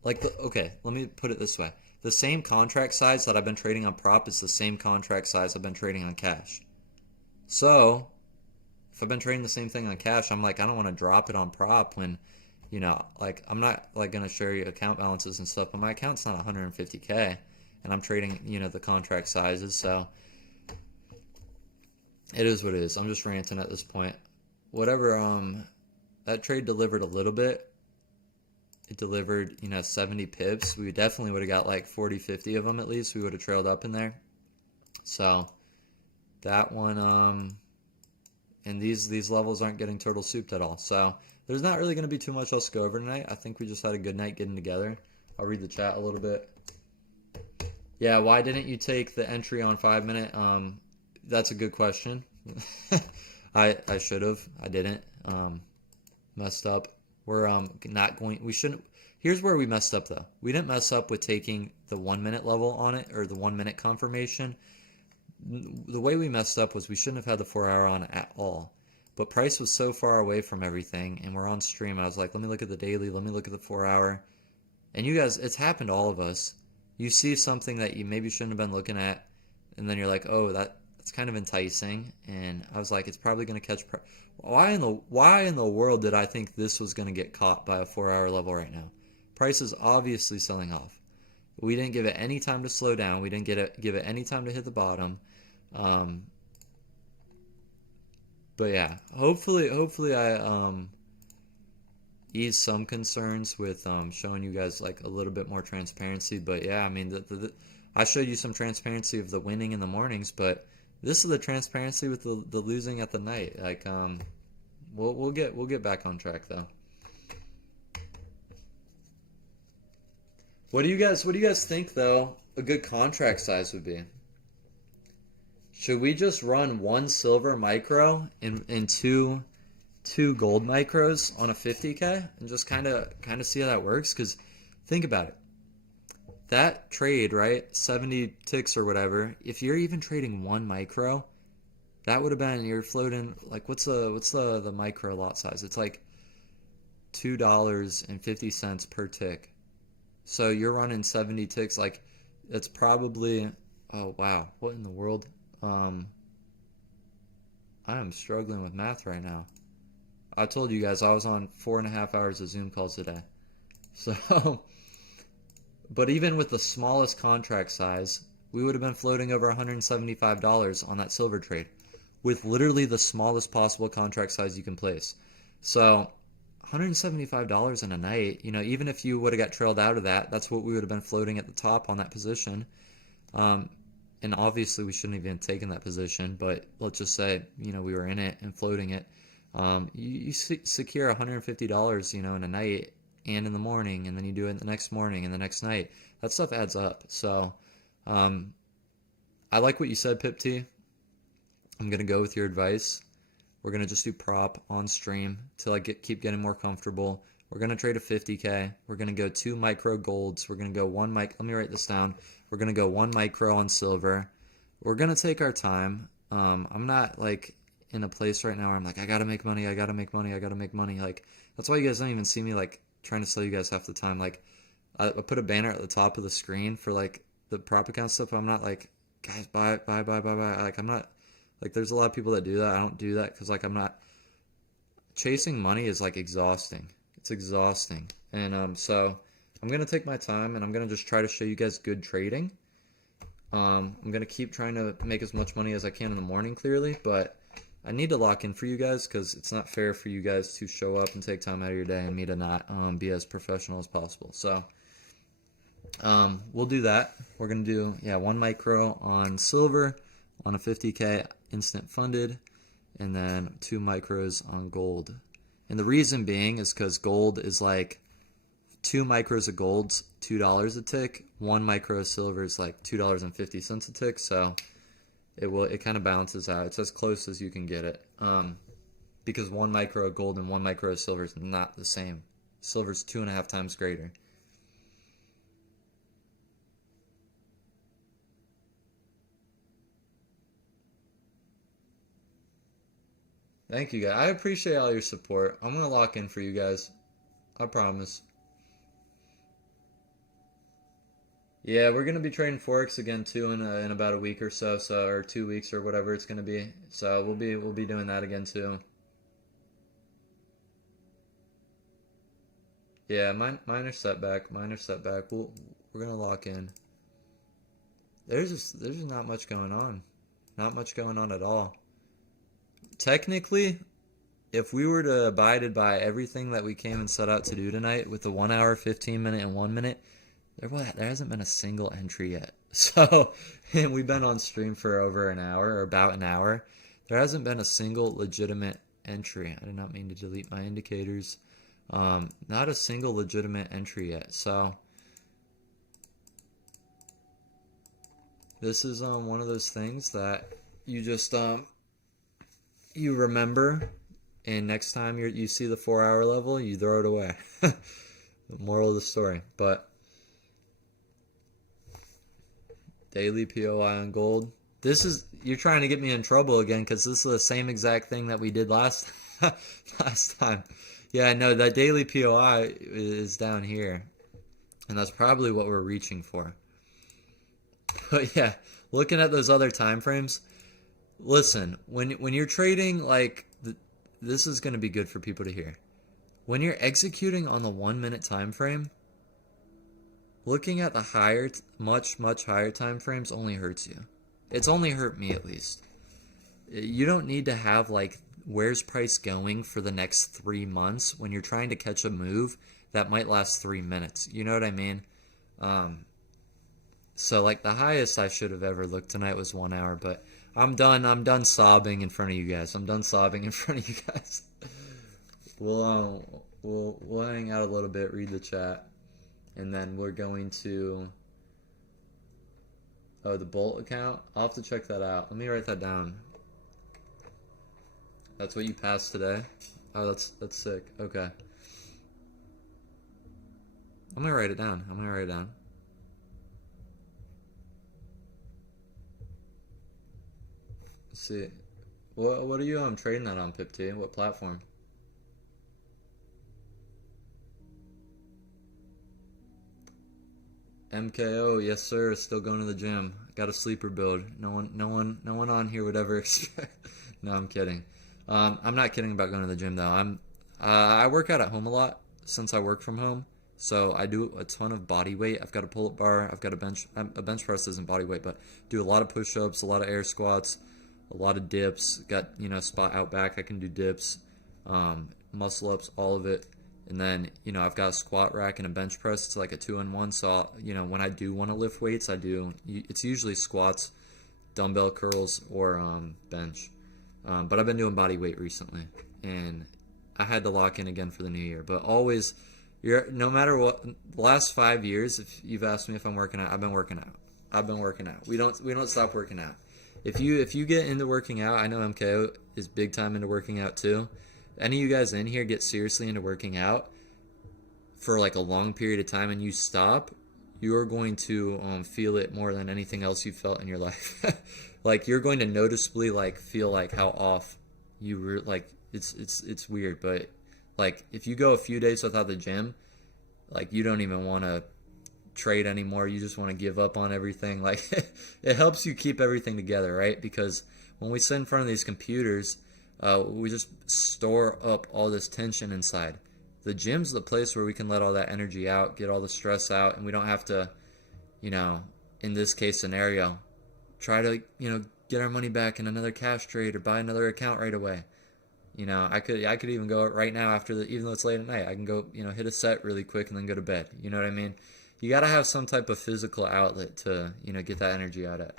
okay, let me put it this way. The same contract size that I've been trading on prop is the same contract size I've been trading on cash. So if I've been trading the same thing on cash, I'm like, I don't want to drop it on prop when, like I'm not like going to share your account balances and stuff, but my account's not 150K and I'm trading, the contract sizes. So It is what it is. I'm just ranting at this point. Whatever, that trade delivered a little bit. It delivered, 70 pips. We definitely would have got like 40, 50 of them at least. We would have trailed up in there. So that one, and these levels aren't getting turtle souped at all. So there's not really going to be too much else to go over tonight. I think we just had a good night getting together. I'll read the chat a little bit. Yeah, why didn't you take the entry on 5 minute? That's a good question. I should have. I didn't. Messed up. We're not going. We shouldn't. Here's where we messed up though. We didn't mess up with taking the 1 minute level on it or the 1 minute confirmation. The way we messed up was we shouldn't have had the 4 hour on at all. But price was so far away from everything, and we're on stream. I was like, let me look at the daily. Let me look at the 4 hour. And you guys, it's happened to all of us. You see something that you maybe shouldn't have been looking at, and then you're like, oh, that's kind of enticing. And I was like, it's probably going to catch. Why in the world did I think this was going to get caught by a 4 hour level right now? Price is obviously selling off. We didn't give it any time to slow down. We didn't give it any time to hit the bottom. But yeah, hopefully I ease some concerns with showing you guys like a little bit more transparency. But yeah, I mean, I showed you some transparency of the winning in the mornings, but this is the transparency with the losing at the night. Like, we'll get back on track though. What do you guys think though a good contract size would be? Should we just run one silver micro and two gold micros on a 50K and just kind of see how that works? Because think about it. That trade, right? 70 ticks or whatever. If you're even trading one micro, that would have been, you're floating like, what's the micro lot size? It's like $2.50 per tick. So you're running 70 ticks. Like, it's probably, oh wow, what in the world? I am struggling with math right now. I told you guys I was on 4.5 hours of Zoom calls today. So, but even with the smallest contract size, we would have been floating over $175 on that silver trade with literally the smallest possible contract size you can place. So $175 in a night, even if you would have got trailed out of that, that's what we would have been floating at the top on that position. And obviously we shouldn't have even taken that position, but let's just say, we were in it and floating it. You secure $150, in a night and in the morning, and then you do it the next morning and the next night. That stuff adds up. So, I like what you said, Pip T. I'm going to go with your advice. We're going to just do prop on stream till I keep getting more comfortable. We're going to trade a 50K. We're going to go 2 micro golds. We're going to go 1 mic. Let me write this down. We're going to go 1 micro on silver. We're going to take our time. I'm not like in a place right now where I'm like, I got to make money. Like, that's why you guys don't even see me like trying to sell you guys half the time. Like, I put a banner at the top of the screen for like the prop account stuff. I'm not like, guys, buy. Like, I'm not like, there's a lot of people that do that. I don't do that because like I'm not chasing money is like exhausting. It's exhausting. And so I'm going to take my time and I'm going to just try to show you guys good trading. I'm going to keep trying to make as much money as I can in the morning, clearly, but I need to lock in for you guys because it's not fair for you guys to show up and take time out of your day and me to not be as professional as possible. So we'll do that. We're going to do, 1 micro on silver on a 50K instant funded, and then 2 micros on gold. And the reason being is because gold is like 2 micros of gold's $2 a tick. 1 micro of silver is like $2.50 a tick. So it kind of balances out. It's as close as you can get it. Because 1 micro of gold and 1 micro of silver is not the same. Silver's 2.5 times greater. Thank you guys. I appreciate all your support. I'm gonna lock in for you guys. I promise. Yeah, we're gonna be trading forex again too in about a week or so, or 2 weeks or whatever it's gonna be. So we'll be doing that again too. Yeah, minor setback. We're gonna lock in. There's just not much going on. Not much going on at all. technically, if we were to abided by everything that we came and set out to do tonight with the 1 hour, 15 minute, and 1 minute, there hasn't been a single entry yet. So, and we've been on stream for over an hour or about an hour. There hasn't been a single legitimate entry. I did not mean to delete my indicators. Not a single legitimate entry yet. So, this is one of those things that you just you remember, and next time you see the 4 hour level, you throw it away. The moral of the story. But daily POI on gold. You're trying to get me in trouble again because this is the same exact thing that we did last time. Yeah, no, that daily POI is down here, and that's probably what we're reaching for. But yeah, looking at those other time frames, listen, when you're trading, this is going to be good for people to hear. When you're executing on the 1 minute time frame, looking at the higher, much higher time frames only hurts you. It's only hurt me, at least. You don't need to have where's price going for the next 3 months when you're trying to catch a move that might last 3 minutes. You know what I mean? So the highest I should have ever looked tonight was 1 hour, but I'm done sobbing in front of you guys. We'll hang out a little bit, read the chat, and then we're going to the Bolt account. I'll have to check that out. Let me write that down. That's what you passed today? Oh, that's sick. Okay. I'm gonna write it down. Let's see. What are you trading that on, Pip-T? What platform? MKO, yes sir, still going to the gym. Got a sleeper build. No one on here would ever expect. No, I'm kidding. I'm not kidding about going to the gym though. I work out at home a lot since I work from home. So I do a ton of body weight. I've got a pull-up bar. I've got a bench press isn't body weight, but do a lot of push-ups, a lot of air squats, a lot of dips. Got spot out back. I can do dips, muscle ups, all of it. And then, I've got a squat rack and a bench press. It's like a 2-in-1. So, when I do want to lift weights, it's usually squats, dumbbell curls, or bench. But I've been doing body weight recently. And I had to lock in again for the new year. But always, no matter what, the last 5 years, if you've asked me if I'm working out, I've been working out. We don't stop working out. If you get into working out, I know MKO is big time into working out too. Any of you guys in here get seriously into working out for a long period of time and you stop, you're going to feel it more than anything else you've felt in your life. You're going to noticeably feel how off you were. It's weird, but if you go a few days without the gym, you don't even want to trade anymore. You just want to give up on everything. It helps you keep everything together, right? Because when we sit in front of these computers, we just store up all this tension inside. The gym's the place where we can let all that energy out, get all the stress out, and we don't have to, in this case scenario, try to, get our money back in another cash trade or buy another account right away. I could even go right now even though it's late at night, I can go, hit a set really quick and then go to bed. You know what I mean? You got to have some type of physical outlet to, get that energy out at.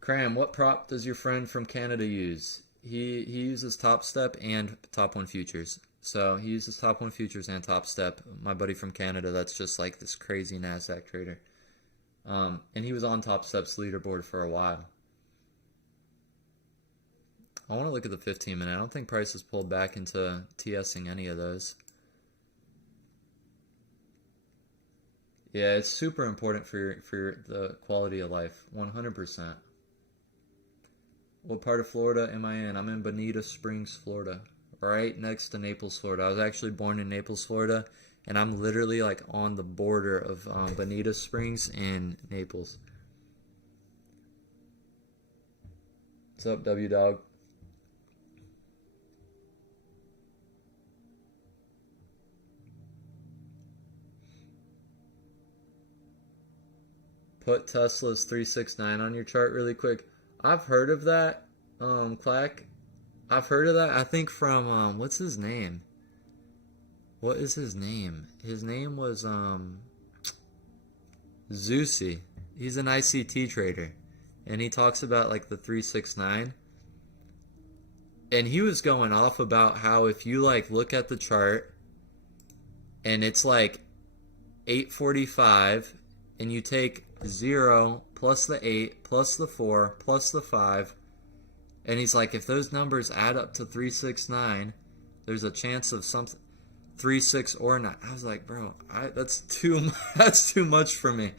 Cram, what prop does your friend from Canada use? He uses Top Step and Top 1 Futures. So he uses Top 1 Futures and Top Step. My buddy from Canada, that's just this crazy NASDAQ trader. And he was on Top Step's leaderboard for a while. I want to look at the 15 minute. I don't think price has pulled back into TSing any of those. Yeah, it's super important for the quality of life. 100%. What part of Florida am I in? I'm in Bonita Springs, Florida, right next to Naples, Florida. I was actually born in Naples, Florida, and I'm literally on the border of Bonita Springs and Naples. What's up, W Dog? Put Tesla's 369 on your chart really quick. I've heard of that, Clack. I've heard of that. I think from what's his name? What is his name? His name was Zeusy. He's an ICT trader, and he talks about like the 369. And he was going off about how if you like look at the chart and it's like 8:45 and you take 0 plus the 8 plus the 4 plus the 5, and he's like, if those numbers add up to 369, there's a chance of something 36 or not. I was like, bro, that's too much for me.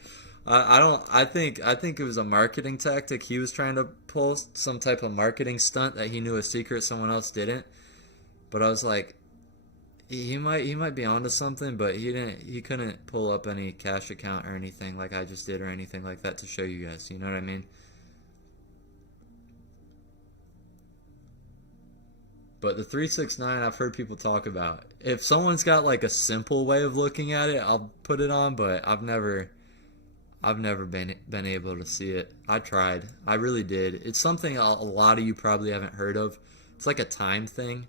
I think it was a marketing tactic. He was trying to pull some type of marketing stunt that he knew a secret someone else didn't. But I was like, he might be onto something, but he couldn't pull up any cash account or anything like I just did or anything like that to show you guys. You know what I mean? But the 369 I've heard people talk about. If someone's got like a simple way of looking at it, I'll put it on, but I've never been able to see it. I tried. I really did. It's something a lot of you probably haven't heard of. It's like a time thing.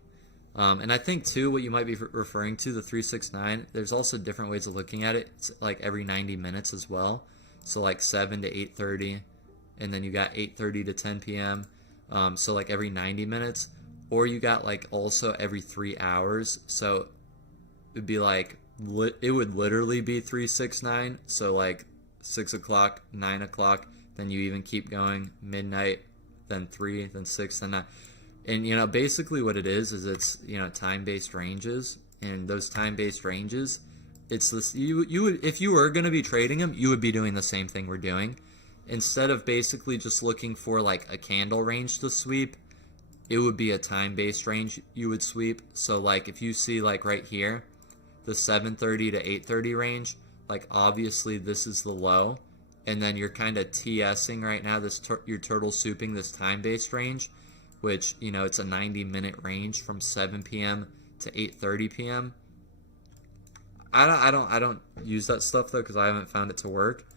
And I think too, what you might be referring to, the 369, there's also different ways of looking at it. It's like every 90 minutes as well. So like 7 to 8:30, and then you got 8:30 to 10 p.m. So like every 90 minutes. Or you got like also every 3 hours. So it'd be like, it would literally be 369. So like 6 o'clock, 9 o'clock, then you even keep going, midnight, then 3, then 6, then 9. And, you know, basically what it is it's, you know, time-based ranges. And those time-based ranges, it's this, you would, if you were going to be trading them, you would be doing the same thing we're doing. Instead of basically just looking for like a candle range to sweep, it would be a time-based range you would sweep. So like if you see like right here, the 7:30 to 8:30 range, like obviously this is the low, and then you're kind of TSing right now, you're turtle souping this time-based range, which, you know, it's a 90-minute range from 7 p.m. to 8:30 p.m. I don't use that stuff though, because I haven't found it to work,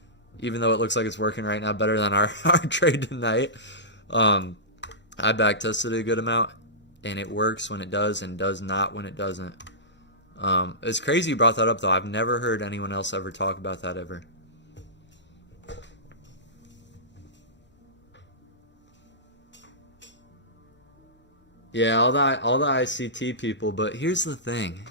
even though it looks like it's working right now better than our trade tonight. I back tested it a good amount, and it works when it does and does not when it doesn't. It's crazy you brought that up though. I've never heard anyone else ever talk about that ever. Yeah, all the ICT people, but here's the thing.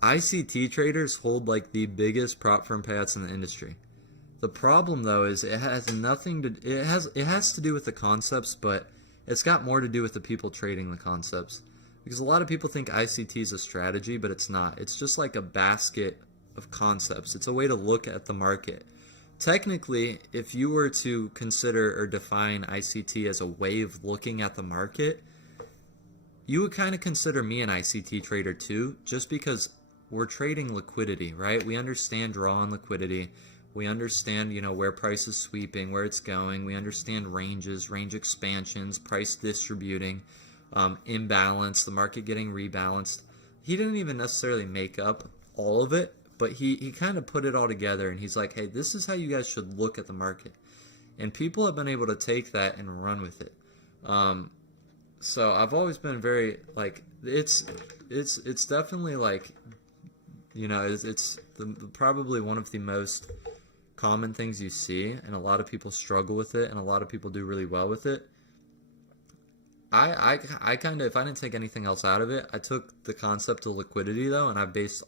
ICT traders hold like the biggest prop firm payouts in the industry. The problem though is it has to do with the concepts, but it's got more to do with the people trading the concepts. Because a lot of people think ICT is a strategy, but it's not. It's just like a basket of concepts. It's a way to look at the market. Technically, if you were to consider or define ICT as a way of looking at the market, you would kind of consider me an ICT trader too, just because we're trading liquidity, right? We understand draw on liquidity. We understand, you know, where price is sweeping, where it's going. We understand ranges, range expansions, price distributing, imbalance, the market getting rebalanced. He didn't even necessarily make up all of it, but he kind of put it all together, and he's like, hey, this is how you guys should look at the market. And people have been able to take that and run with it. So I've always been very, like, it's definitely like, you know, it's probably one of the most common things you see, and a lot of people struggle with it, and a lot of people do really well with it. I kind of, if I didn't take anything else out of it, I took the concept of liquidity though, and I based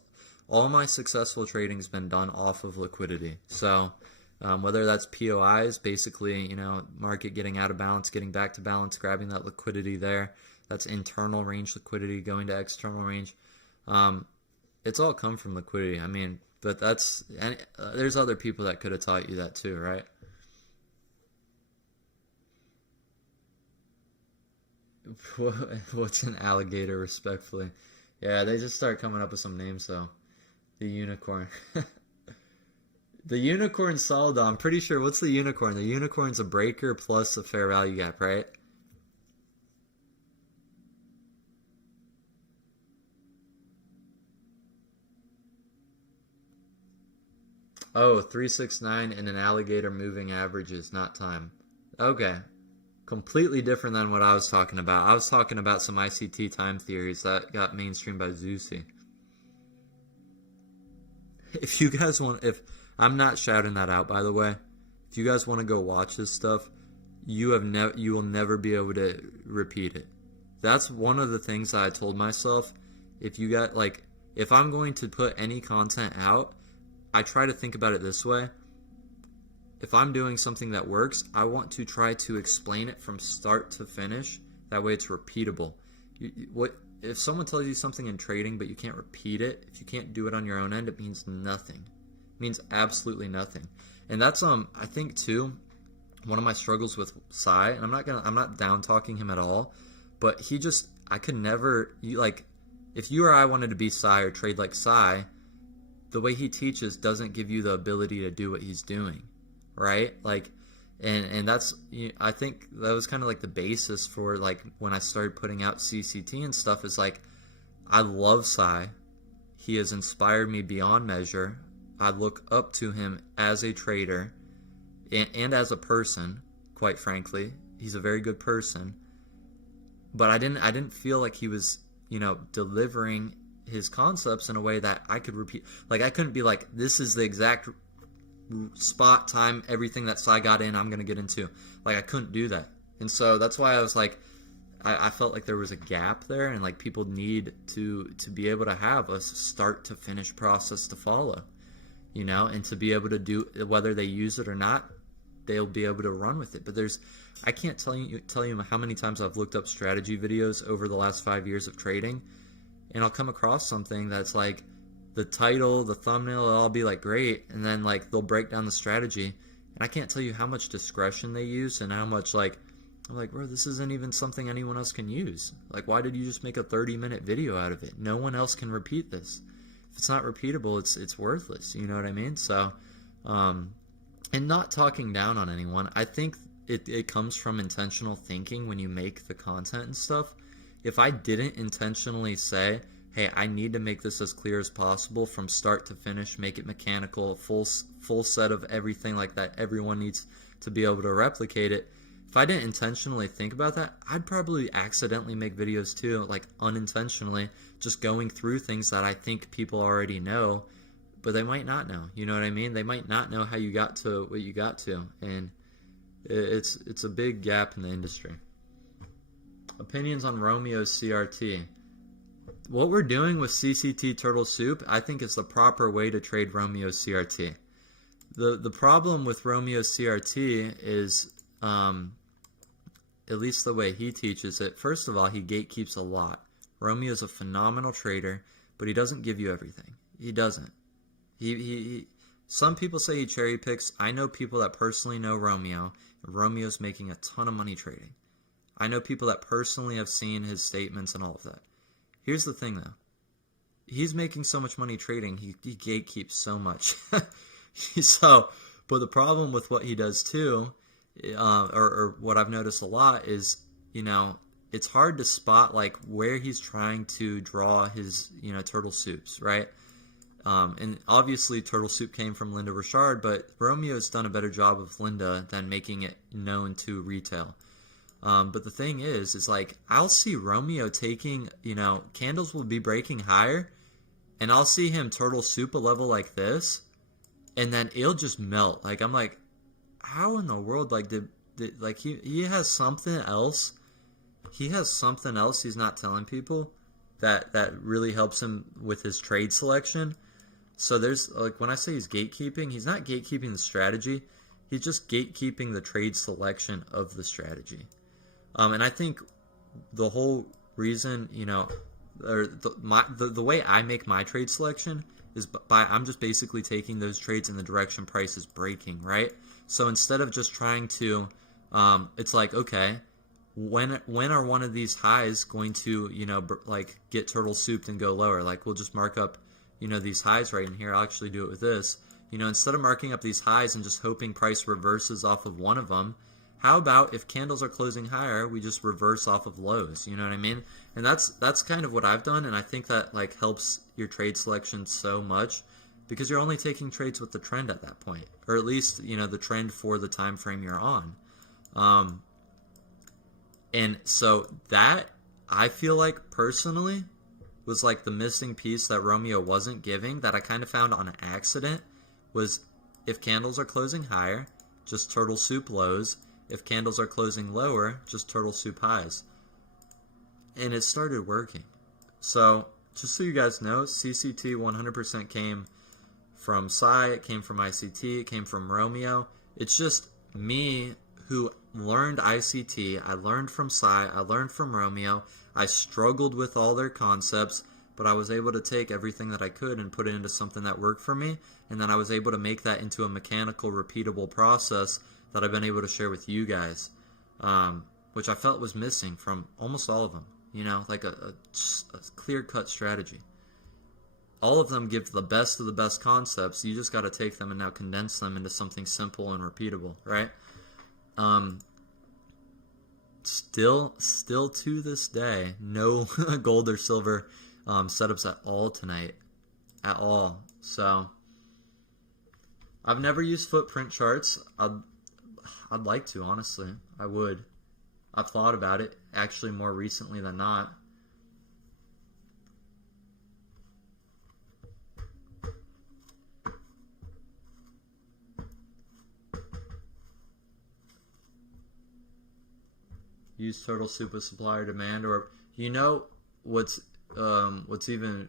all my successful trading's been done off of liquidity. So whether that's POIs, basically, you know, market getting out of balance, getting back to balance, grabbing that liquidity there, that's internal range liquidity going to external range. It's all come from liquidity. I mean, but that's, and there's other people that could have taught you that too, right? What's an alligator, respectfully? Yeah, they just start coming up with some names though. The unicorn. The unicorn solid, I'm pretty sure. What's the unicorn? The unicorn's a breaker plus a fair value gap, right? Oh, 369 and an alligator moving averages, not time. Okay. Completely different than what I was talking about. I was talking about some ICT time theories that got mainstreamed by Zusi. If you guys want, if I'm not shouting that out, by the way, if you guys want to go watch this stuff, you will never be able to repeat it. That's one of the things that I told myself. If you got like, if I'm going to put any content out, I try to think about it this way. If I'm doing something that works, I want to try to explain it from start to finish. That way it's repeatable. If someone tells you something in trading but you can't repeat it, if you can't do it on your own end, it means nothing. It means absolutely nothing. And that's I think too, one of my struggles with Sai, and I'm not down talking him at all, but I could never, if you or I wanted to be Sai or trade like Sai, the way he teaches doesn't give you the ability to do what he's doing, right? And that's, I think that was kind of like the basis for like when I started putting out CCT and stuff, is like, I love Sai. He has inspired me beyond measure. I look up to him as a trader and as a person, quite frankly. He's a very good person. But I didn't feel like he was, delivering his concepts in a way that I could repeat. Like, I couldn't be like, this is the exact spot, time, everything that Sai got in, I'm going to get into. Like, I couldn't do that. And so that's why I was like, I felt like there was a gap there, and like people need to be able to have a start to finish process to follow, and to be able to do, whether they use it or not, they'll be able to run with it. But I can't tell you how many times I've looked up strategy videos over the last 5 years of trading, and I'll come across something that's like, the title, the thumbnail, it'll all be like great, and then like they'll break down the strategy, and I can't tell you how much discretion they use and how much I'm like, bro, this isn't even something anyone else can use. Like, why did you just make a 30-minute video out of it? No one else can repeat this. If it's not repeatable, it's worthless. You know what I mean? So, and not talking down on anyone, I think it comes from intentional thinking when you make the content and stuff. If I didn't intentionally say, hey, I need to make this as clear as possible from start to finish, make it mechanical, full set of everything like that, everyone needs to be able to replicate it. If I didn't intentionally think about that, I'd probably accidentally make videos too, like unintentionally, just going through things that I think people already know, but they might not know. You know what I mean? They might not know how you got to what you got to, and it's a big gap in the industry. Opinions on Romeo's CRT. What we're doing with CCT Turtle Soup, I think is the proper way to trade Romeo's CRT. The problem with Romeo's CRT is, at least the way he teaches it, first of all, he gatekeeps a lot. Romeo's a phenomenal trader, but he doesn't give you everything. He doesn't. Some people say he cherry picks. I know people that personally know Romeo, and Romeo's making a ton of money trading. I know people that personally have seen his statements and all of that. Here's the thing, though. He's making so much money trading, he gatekeeps so much. But the problem with what he does too, or what I've noticed a lot is, it's hard to spot like where he's trying to draw his, turtle soups, right? And obviously Turtle Soup came from Linda Richard, but Romeo's done a better job of Linda than making it known to retail. But the thing is like, I'll see Romeo taking, candles will be breaking higher, and I'll see him Turtle Soup a level like this, and then it'll just melt. Like, I'm like, how in the world, like, like he has something else. He has something else he's not telling people that really helps him with his trade selection. So there's, like, when I say he's gatekeeping, he's not gatekeeping the strategy. He's just gatekeeping the trade selection of the strategy. And I think the whole reason, or the way I make my trade selection is I'm just basically taking those trades in the direction price is breaking, right? So instead of just trying to, it's like, okay, when are one of these highs going to, like get turtle souped and go lower? Like, we'll just mark up, these highs right in here. I'll actually do it with this. Instead of marking up these highs and just hoping price reverses off of one of them, how about if candles are closing higher, we just reverse off of lows? You know what I mean? And that's kind of what I've done, and I think that like helps your trade selection so much. because you're only taking trades with the trend at that point, or at least, you know, the trend for the time frame you're on. And so that, I feel like personally, was like the missing piece that Romeo wasn't giving, that I kind of found on accident, was if candles are closing higher, just turtle soup lows. If candles are closing lower, just turtle soup highs. And it started working. So just so you guys know, CCT 100% came from Psy, it came from ICT, it came from Romeo. It's just me who learned ICT, I learned from Psy, I learned from Romeo. I struggled with all their concepts, but I was able to take everything that I could and put it into something that worked for me, and then I was able to make that into a mechanical, repeatable process that I've been able to share with you guys, which I felt was missing from almost all of them. You know, like a clear-cut strategy. All of them give the best of the best concepts. You just got to take them and now condense them into something simple and repeatable, right? Still to this day, no gold or silver setups at all tonight, at all. So I've never used footprint charts. I'd like to, honestly. I would. I've thought about it, actually, more recently than not. Use turtle soup with supply or demand, or you know what's even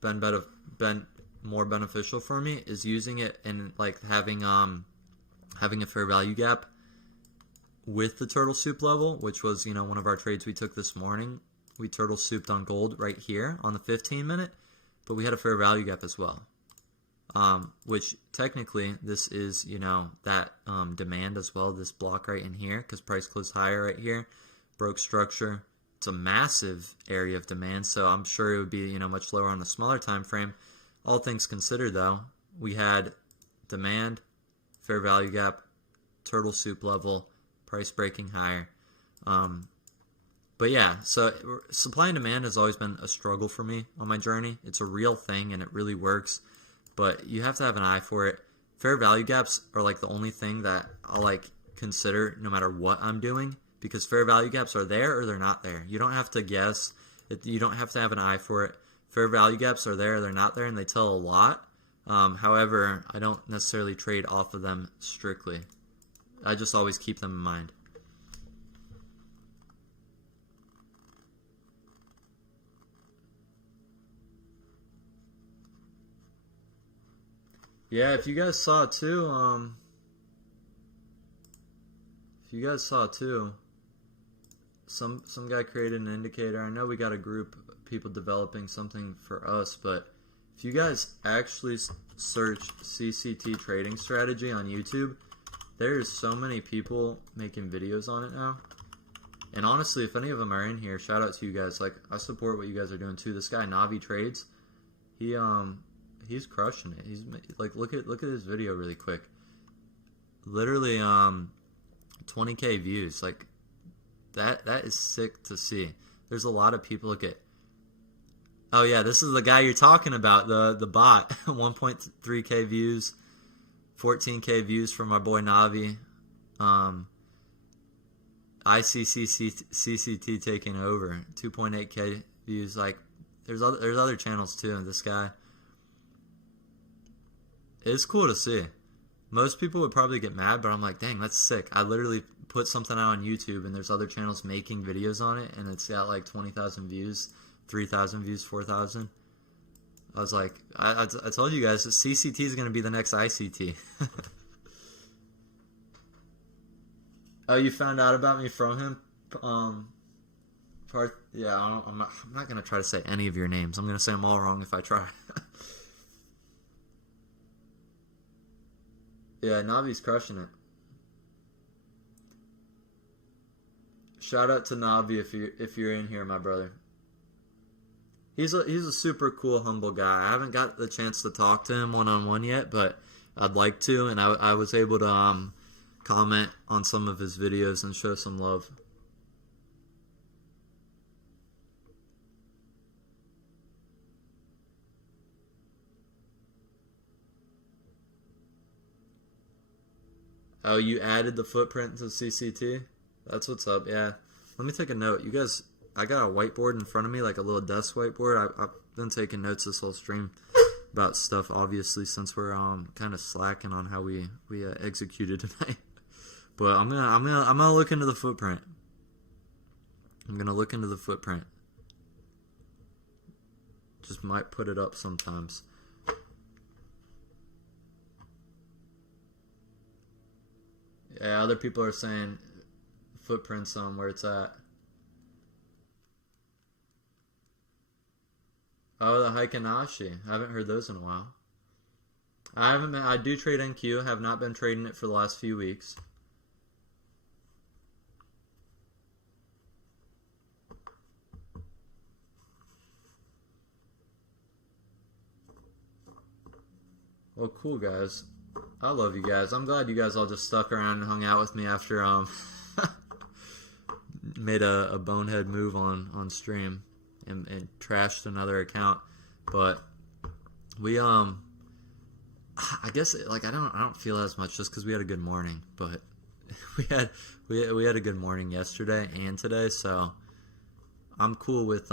been more beneficial for me is using it and like having a fair value gap with the turtle soup level, which was, you know, one of our trades we took this morning. We turtle souped on gold right here on the 15 minute, but we had a fair value gap as well. Which technically this is, you know, that demand as well, this block right in here, because price closed higher right here, broke structure. It's a massive area of demand, so I'm sure it would be, you know, much lower on the smaller time frame. All things considered, though, we had demand, fair value gap, turtle soup level, price breaking higher. But yeah, so supply and demand has always been a struggle for me on my journey. It's a real thing and it really works, but you have to have an eye for it. Fair value gaps are like the only thing that I'll like consider no matter what I'm doing, because fair value gaps are there or they're not there. You don't have to guess. You don't have to have an eye for it. Fair value gaps are there or they're not there, and they tell a lot. However, I don't necessarily trade off of them strictly. I just always keep them in mind. Yeah, if you guys saw it too, some guy created an indicator. I know we got a group of people developing something for us, but if you guys actually search CCT trading strategy on YouTube, there's so many people making videos on it now. And honestly, if any of them are in here, shout out to you guys. Like, I support what you guys are doing too. This guy Navi Trades, he's crushing it. He's like, look at his video really quick. Literally 20K views. Like that is sick to see. There's a lot of people. Look at, oh yeah, this is the guy you're talking about, the bot. 1.3K views, 14K views from our boy Navi. CCT taking over, 2.8K views. Like there's other channels too, and this guy, it's cool to see. Most people would probably get mad, but I'm like, dang, that's sick. I literally put something out on YouTube, and there's other channels making videos on it, and it's got like 20,000 views, 3,000 views, 4,000. I was like, I told you guys that CCT is going to be the next ICT. Oh, you found out about me from him? Yeah, I'm not going to try to say any of your names. I'm going to say them all wrong if I try. Yeah, Navi's crushing it. Shout out to Navi if you're in here, my brother. He's a super cool, humble guy. I haven't got the chance to talk to him one-on-one yet, but I'd like to, and I was able to comment on some of his videos and show some love. Oh, you added the footprint to CCT? That's what's up, yeah. Let me take a note. You guys, I got a whiteboard in front of me, like a little desk whiteboard. I've been taking notes this whole stream about stuff, obviously, since we're kind of slacking on how we executed tonight. But I'm gonna look into the footprint. I'm gonna look into the footprint. Just might put it up sometimes. Yeah, other people are saying footprints on where it's at. Oh, the Heikinashi. I haven't heard those in a while. I do trade NQ. Have not been trading it for the last few weeks. Well, cool, guys. I love you guys. I'm glad you guys all just stuck around and hung out with me after made a bonehead move on stream and trashed another account. But we I guess like I don't feel as much just because we had a good morning, but we had a good morning yesterday and today, so I'm cool with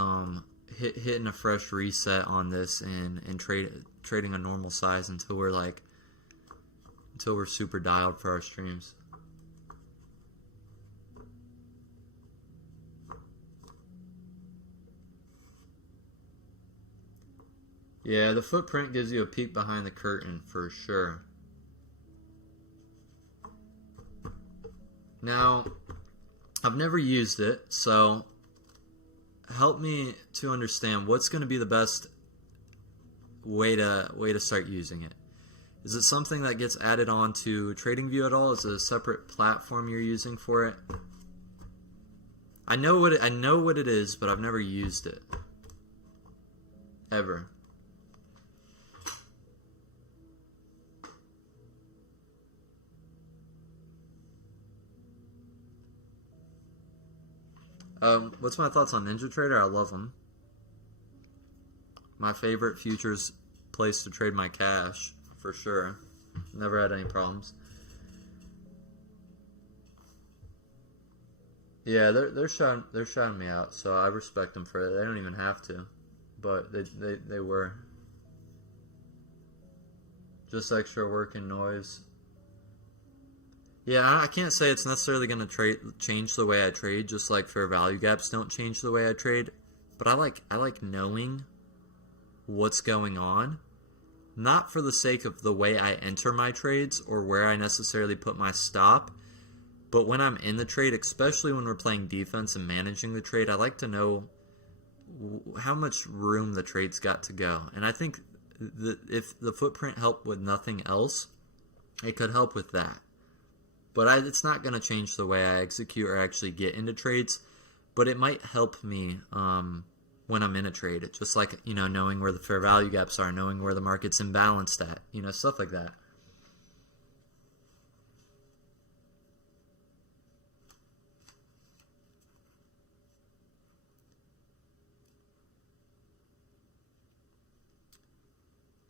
hitting a fresh reset on this and trading a normal size until we're super dialed for our streams. Yeah, the footprint gives you a peek behind the curtain for sure. Now, I've never used it, so help me to understand what's going to be the best way to start using it. Is it something that gets added on to TradingView at all? Is it a separate platform you're using for it? I know what it is, but I've never used it ever. What's my thoughts on NinjaTrader? I love them. My favorite futures place to trade my cash, for sure. Never had any problems. Yeah, they're shouting me out, so I respect them for it. They don't even have to, but they were. Just extra work and noise. Yeah, I can't say it's necessarily going to change the way I trade, just like fair value gaps don't change the way I trade. But I like knowing what's going on, not for the sake of the way I enter my trades or where I necessarily put my stop, but when I'm in the trade, especially when we're playing defense and managing the trade, I like to know how much room the trade's got to go. And I think that if the footprint helped with nothing else, it could help with that. But it's not going to change the way I execute or actually get into trades. But it might help me when I'm in a trade. It's just like, knowing where the fair value gaps are, knowing where the market's imbalanced at, stuff like that.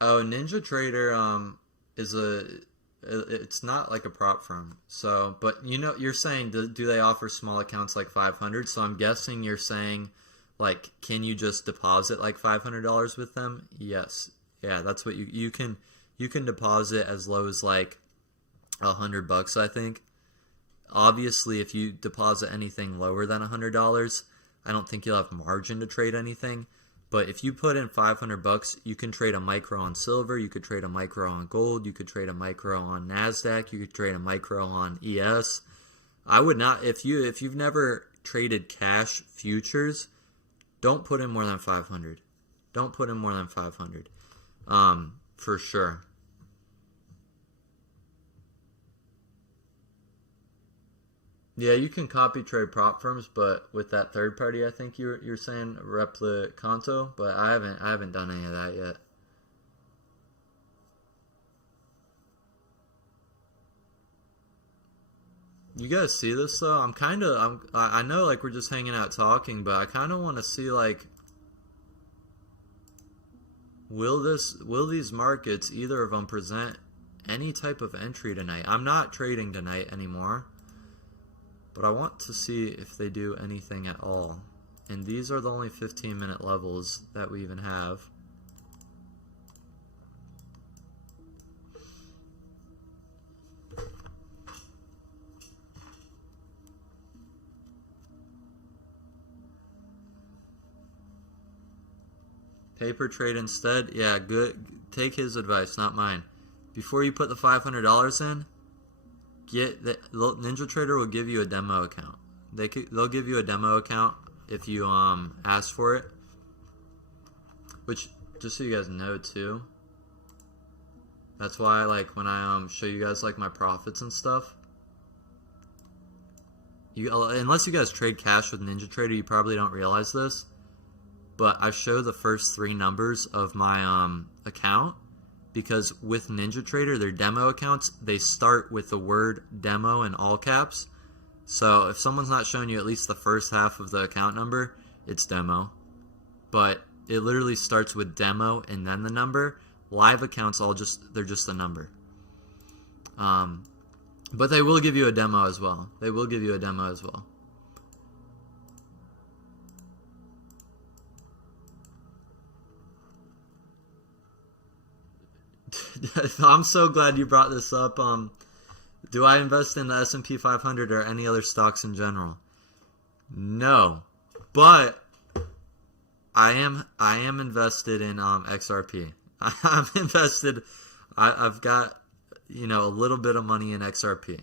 Oh, NinjaTrader it's not like a prop firm. So, but you're saying do they offer small accounts like 500? So I'm guessing you're saying like, can you just deposit like $500 with them? Yes. Yeah, that's what you can deposit as low as like $100, I think. Obviously, if you deposit anything lower than $100, I don't think you'll have margin to trade anything. But if you put in $500, you can trade a micro on silver, you could trade a micro on gold, you could trade a micro on NASDAQ, you could trade a micro on ES. I would not, if you've never traded cash futures, don't put in more than 500. Don't put in more than 500. For sure. Yeah, you can copy trade prop firms, but with that third party, I think you're saying Replicanto, but I haven't done any of that yet. You guys see this though? I know like we're just hanging out talking, but I kind of want to see like, will these markets, either of them, present any type of entry tonight. I'm not trading tonight anymore, but I want to see if they do anything at all. And these are the only 15-minute levels that we even have. Paper trade instead? Yeah, good. Take his advice, not mine. Before you put the $500 in, Ninja Trader will give you a demo account. They'll give you a demo account if you ask for it. Which, just so you guys know too, that's why like when I show you guys like my profits and stuff. Unless you guys trade cash with Ninja Trader, you probably don't realize this. But I show the first 3 numbers of my account because with Ninja Trader, their demo accounts, they start with the word demo in all caps. So if someone's not showing you at least the first half of the account number, it's demo. But it literally starts with demo and then the number. Live accounts they're just a number. But they will give you a demo as well. They will give you a demo as well. I'm so glad you brought this up. Do I invest in the S&P 500 or any other stocks in general? No, but I am invested in XRP. I'm invested. I've got a little bit of money in XRP,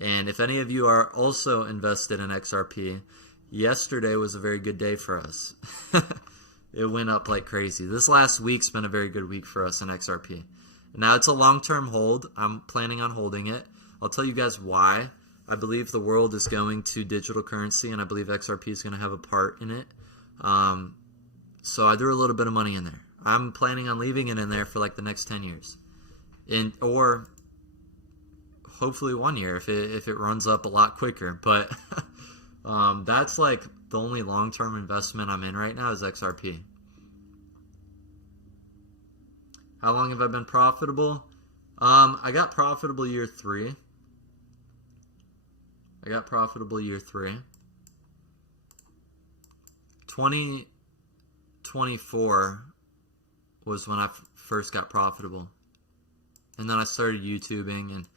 and if any of you are also invested in XRP, yesterday was a very good day for us. It went up like crazy. This last week's been a very good week for us in XRP. Now it's a long-term hold. I'm planning on holding it. I'll tell you guys why. I believe the world is going to digital currency, and I believe XRP is going to have a part in it. So I threw a little bit of money in there. I'm planning on leaving it in there for like the next 10 years, or hopefully 1 year if it runs up a lot quicker. But that's like the only long-term investment I'm in right now is XRP. How long have I been profitable? I got profitable year 3. 2024 was when I first got profitable. And then I started YouTubing, and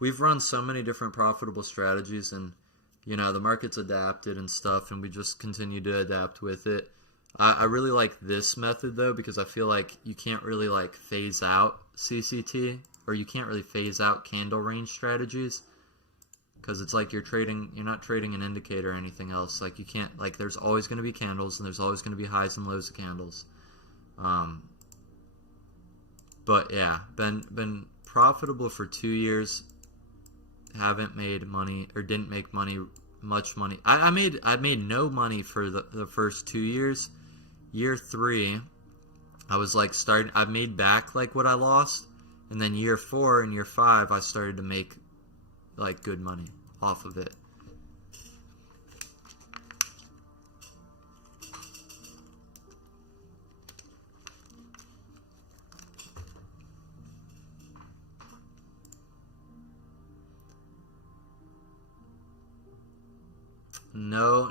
we've run so many different profitable strategies, and the market's adapted and stuff, and we just continue to adapt with it. I really like this method though, because I feel like you can't really like phase out CCT, or you can't really phase out candle range strategies, because it's like you're not trading an indicator or anything else. Like you can't, like there's always going to be candles, and there's always going to be highs and lows of candles. But yeah, been profitable for 2 years. Haven't made money, or didn't make much money. I made no money for the first 2 years. Year 3, I was like I made back like what I lost, and then year 4 and year 5, I started to make like good money off of it.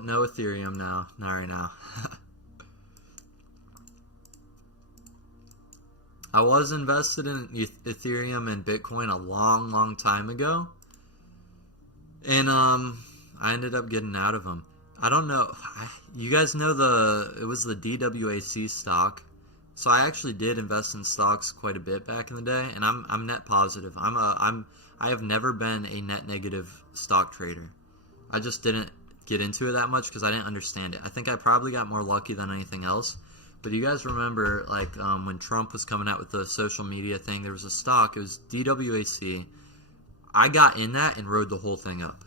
No Ethereum now. Not right now. I was invested in Ethereum and Bitcoin a long time ago, and I ended up getting out of them. I don't know. You guys know it was the DWAC stock. So I actually did invest in stocks quite a bit back in the day, and I'm net positive. I have never been a net negative stock trader. I just didn't get into it that much because I didn't understand it. I think I probably got more lucky than anything else. But you guys remember, like, when Trump was coming out with the social media thing, there was a stock, it was DWAC. I got in that and rode the whole thing up.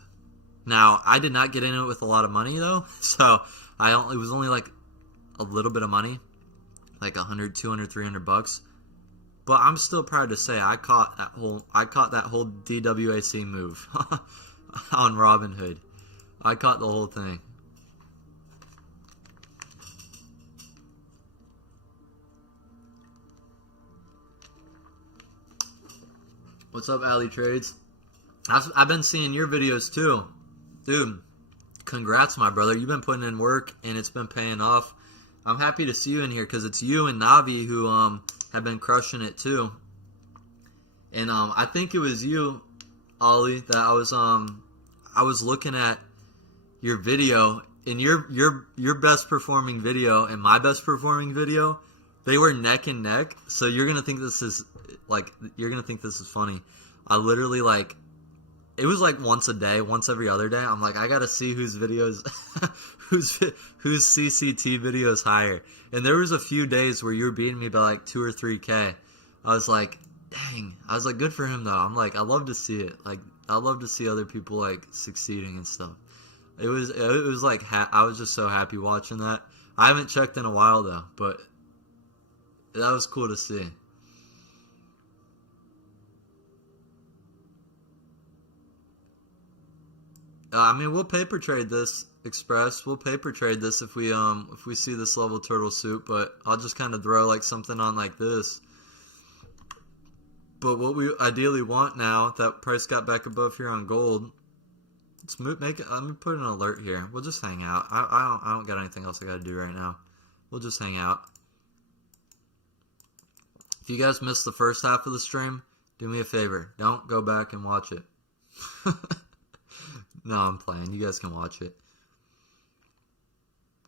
Now, I did not get into it with a lot of money, though, so it was only, like, a little bit of money, like $100, $200, $300. But I'm still proud to say I caught that whole DWAC move on Robinhood. I caught the whole thing. What's up, Alley Trades? I've been seeing your videos too. Dude, congrats, my brother. You've been putting in work, and it's been paying off. I'm happy to see you in here because it's you and Navi who have been crushing it too. And I think it was you, Ollie, that I was looking at your video, and your best performing video and my best performing video, they were neck and neck. So you're gonna think this is funny. I literally it was like once a day, once every other day. I'm like, I gotta see whose videos, whose CCT videos higher. And there was a few days where you were beating me by like 2 or 3K. I was like, dang. I was like, good for him though. I'm like, I love to see it. Like, I love to see other people like succeeding and stuff. It was like I was just so happy watching that. I haven't checked in a while though, but that was cool to see. I mean, we'll paper trade this, Express. We'll paper trade this if we see this level turtle soup, but I'll just kind of throw like something on like this. But what we ideally want now that price got back above here on gold, let's make it. Let me put an alert here. We'll just hang out. I don't got anything else I got to do right now. We'll just hang out. If you guys missed the first half of the stream, do me a favor. Don't go back and watch it. No, I'm playing. You guys can watch it.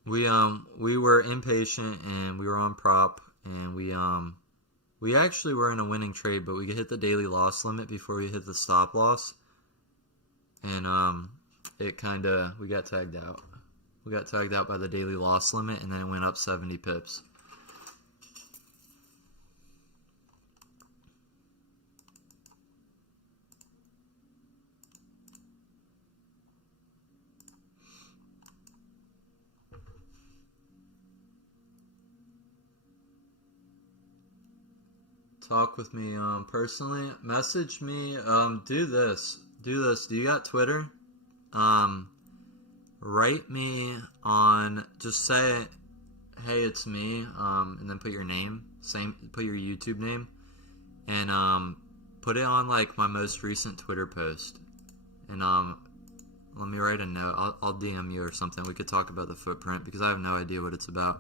We were impatient and we were on prop, and we actually were in a winning trade, but we hit the daily loss limit before we hit the stop loss, and we got tagged out. We got tagged out by the daily loss limit, and then it went up 70 pips. Talk with me personally. Message me. Do this. Do you got Twitter? Write me on. Just say, hey, it's me. And then put your name. Put your YouTube name, and put it on like my most recent Twitter post. And let me write a note. I'll DM you or something. We could talk about the footprint because I have no idea what it's about.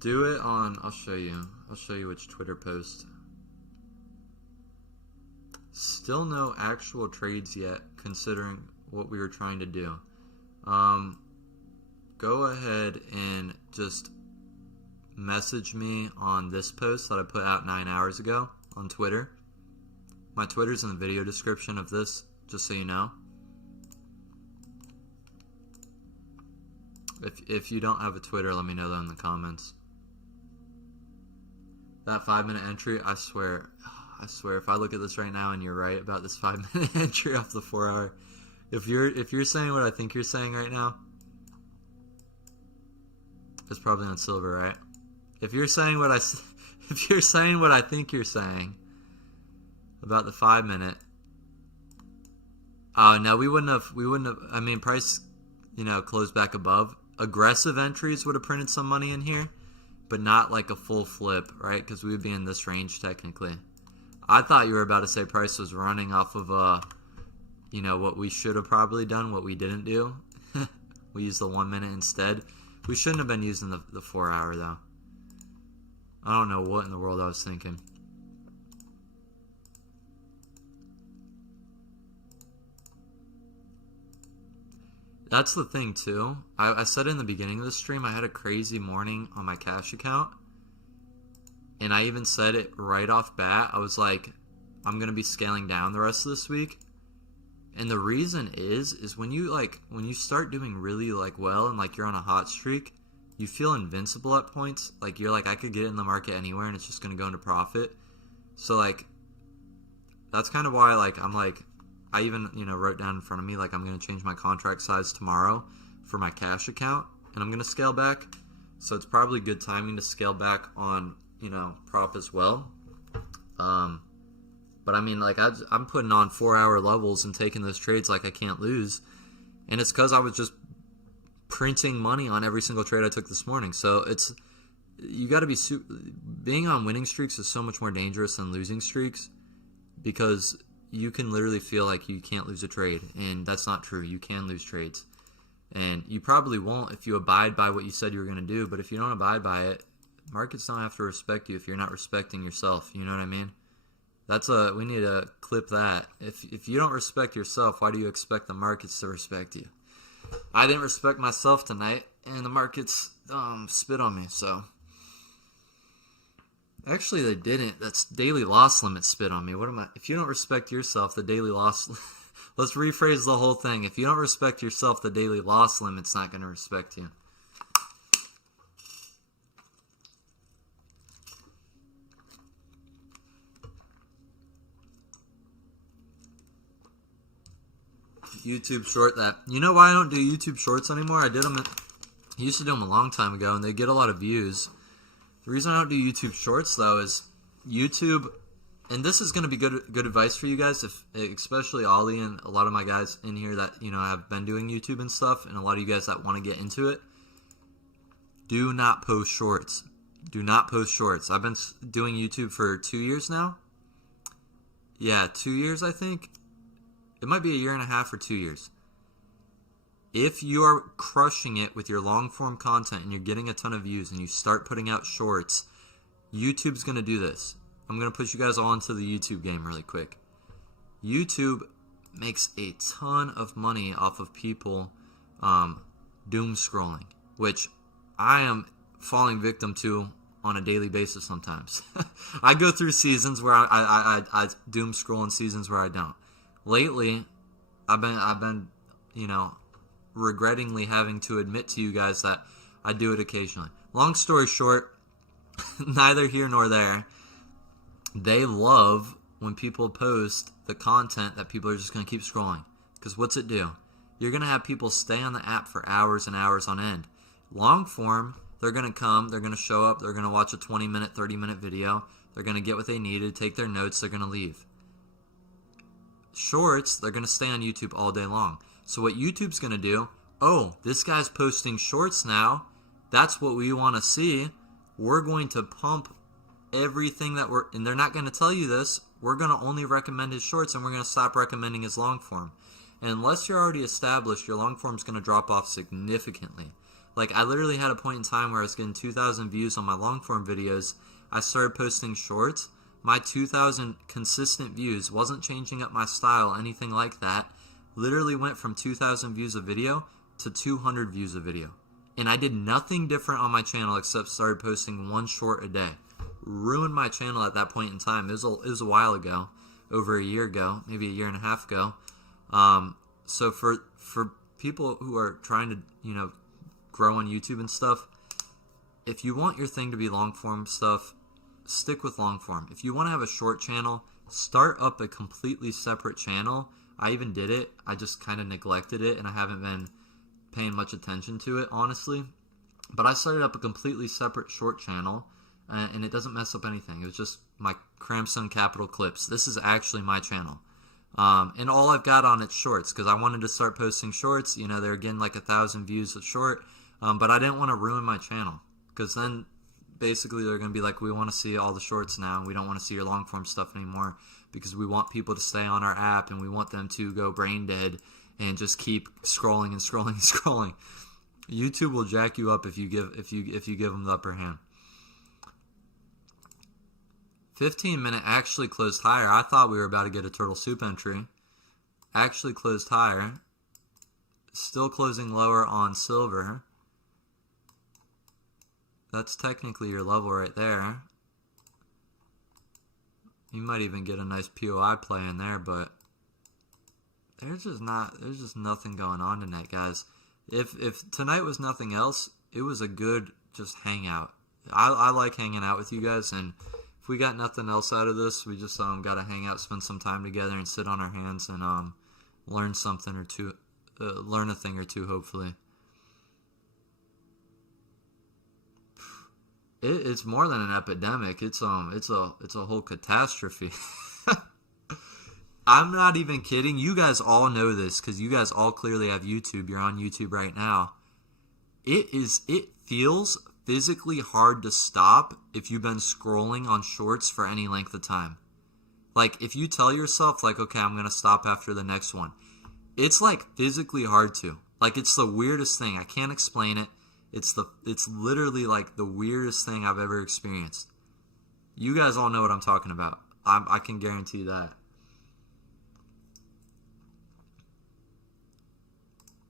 Do it on, I'll show you which Twitter post. Still no actual trades yet, considering what we were trying to do. Go ahead and just message me on this post that I put out 9 hours ago on Twitter. My Twitter's in the video description of this, just so you know. If you don't have a Twitter, let me know that in the comments. That 5-minute entry, I swear, if I look at this right now and you're right about this 5-minute entry off the 4 hour, if you're saying what I think you're saying right now, it's probably on silver, right? If you're saying what I think you're saying about the 5-minute, oh no, we wouldn't have. I mean, price, closed back above. Aggressive entries would have printed some money in here, but not like a full flip, right? Because we would be in this range technically. I thought you were about to say price was running off of, what we should have probably done, what we didn't do. We used the 1 minute instead. We shouldn't have been using the 4 hour though. I don't know what in the world I was thinking. That's the thing too. I said in the beginning of the stream I had a crazy morning on my cash account. And I even said it right off bat. I was like, I'm going to be scaling down the rest of this week. And the reason is when you start doing really well and you're on a hot streak, you feel invincible at points. You're like, I could get in the market anywhere and it's just going to go into profit. So that's kind of why I even, wrote down in front of me, I'm going to change my contract size tomorrow for my cash account, and I'm going to scale back. So it's probably good timing to scale back on, prop as well. But I mean, I'm putting on 4 hour levels and taking those trades I can't lose. And it's because I was just printing money on every single trade I took this morning. So you got to be being on winning streaks is so much more dangerous than losing streaks, because you can literally feel like you can't lose a trade, and that's not true. You can lose trades, and you probably won't if you abide by what you said you were going to do. But if you don't abide by it, markets don't have to respect you if you're not respecting yourself. You know what I mean? We need to clip that. If you don't respect yourself, why do you expect the markets to respect you? I didn't respect myself tonight, and the markets spit on me. So actually, they didn't. That's daily loss limit spit on me. What am I? If you don't respect yourself, the daily loss. Let's rephrase the whole thing. If you don't respect yourself, the daily loss limit's not going to respect you. YouTube short that. You know why I don't do YouTube shorts anymore? I used to do them a long time ago, and they get a lot of views. The reason I don't do YouTube shorts, though, is YouTube, and this is going to be good advice for you guys, especially Ollie and a lot of my guys in here that, have been doing YouTube and stuff, and a lot of you guys that want to get into it. Do not post shorts. Do not post shorts. I've been doing YouTube for 2 years now. Yeah, 2 years, I think. It might be a year and a half or 2 years. If you are crushing it with your long form content and you're getting a ton of views and you start putting out shorts, YouTube's going to do this. I'm going to push you guys all into the YouTube game really quick. YouTube makes a ton of money off of people doom scrolling, which I am falling victim to on a daily basis sometimes. I go through seasons where I doom scroll and seasons where I don't. Lately, I've been, regrettingly having to admit to you guys that I do it occasionally. Long story short, neither here nor there. They love when people post the content that people are just going to keep scrolling. Because what's it do? You're going to have people stay on the app for hours and hours on end. Long form, they're going to come, they're going to show up, they're going to watch a 20-minute, 30-minute video, they're going to get what they needed, take their notes, they're going to leave. Shorts, they're going to stay on YouTube all day long. So what YouTube's going to do, this guy's posting shorts now. That's what we want to see. We're going to pump everything and they're not going to tell you this. We're going to only recommend his shorts, and we're going to stop recommending his long form. And unless you're already established, your long form's going to drop off significantly. Like, I literally had a point in time where I was getting 2,000 views on my long form videos. I started posting shorts. My 2,000 consistent views, wasn't changing up my style, anything like that. Literally went from 2,000 views a video to 200 views a video. And I did nothing different on my channel except started posting one short a day. Ruined my channel at that point in time. It was a while ago, over a year ago, maybe a year and a half ago. So for people who are trying to, grow on YouTube and stuff, if you want your thing to be long form stuff, stick with long form. If you want to have a short channel, start up a completely separate channel. I even did it. I just kind of neglected it, and I haven't been paying much attention to it, honestly. But I started up a completely separate short channel, and it doesn't mess up anything. It was just my Cramson Capital Clips. This is actually my channel. And all I've got on it's shorts, because I wanted to start posting shorts. They're getting like 1,000 views a short, but I didn't want to ruin my channel, because then basically they're going to be like, we want to see all the shorts now, and we don't want to see your long form stuff anymore, because we want people to stay on our app, and we want them to go brain dead and just keep scrolling and scrolling and scrolling. YouTube will jack you up if you give them the upper hand. 15-minute actually closed higher. I thought we were about to get a turtle soup entry. Actually closed higher. Still closing lower on silver. That's technically your level right there. You might even get a nice POI play in there, but there's just nothing going on tonight, guys. If tonight was nothing else, it was a good just hangout. I like hanging out with you guys, and if we got nothing else out of this, we just got to hang out, spend some time together, and sit on our hands and learn something or two, learn a thing or two, hopefully. It's more than an epidemic. It's a whole catastrophe. I'm not even kidding. You guys all know this because you guys all clearly have YouTube. You're on YouTube right now. It feels physically hard to stop if you've been scrolling on shorts for any length of time. Like, if you tell yourself, like, okay, I'm going to stop after the next one, it's, like, physically hard to. Like, it's the weirdest thing. I can't explain it. It's literally, like, the weirdest thing I've ever experienced. You guys all know what I'm talking about. I can guarantee that.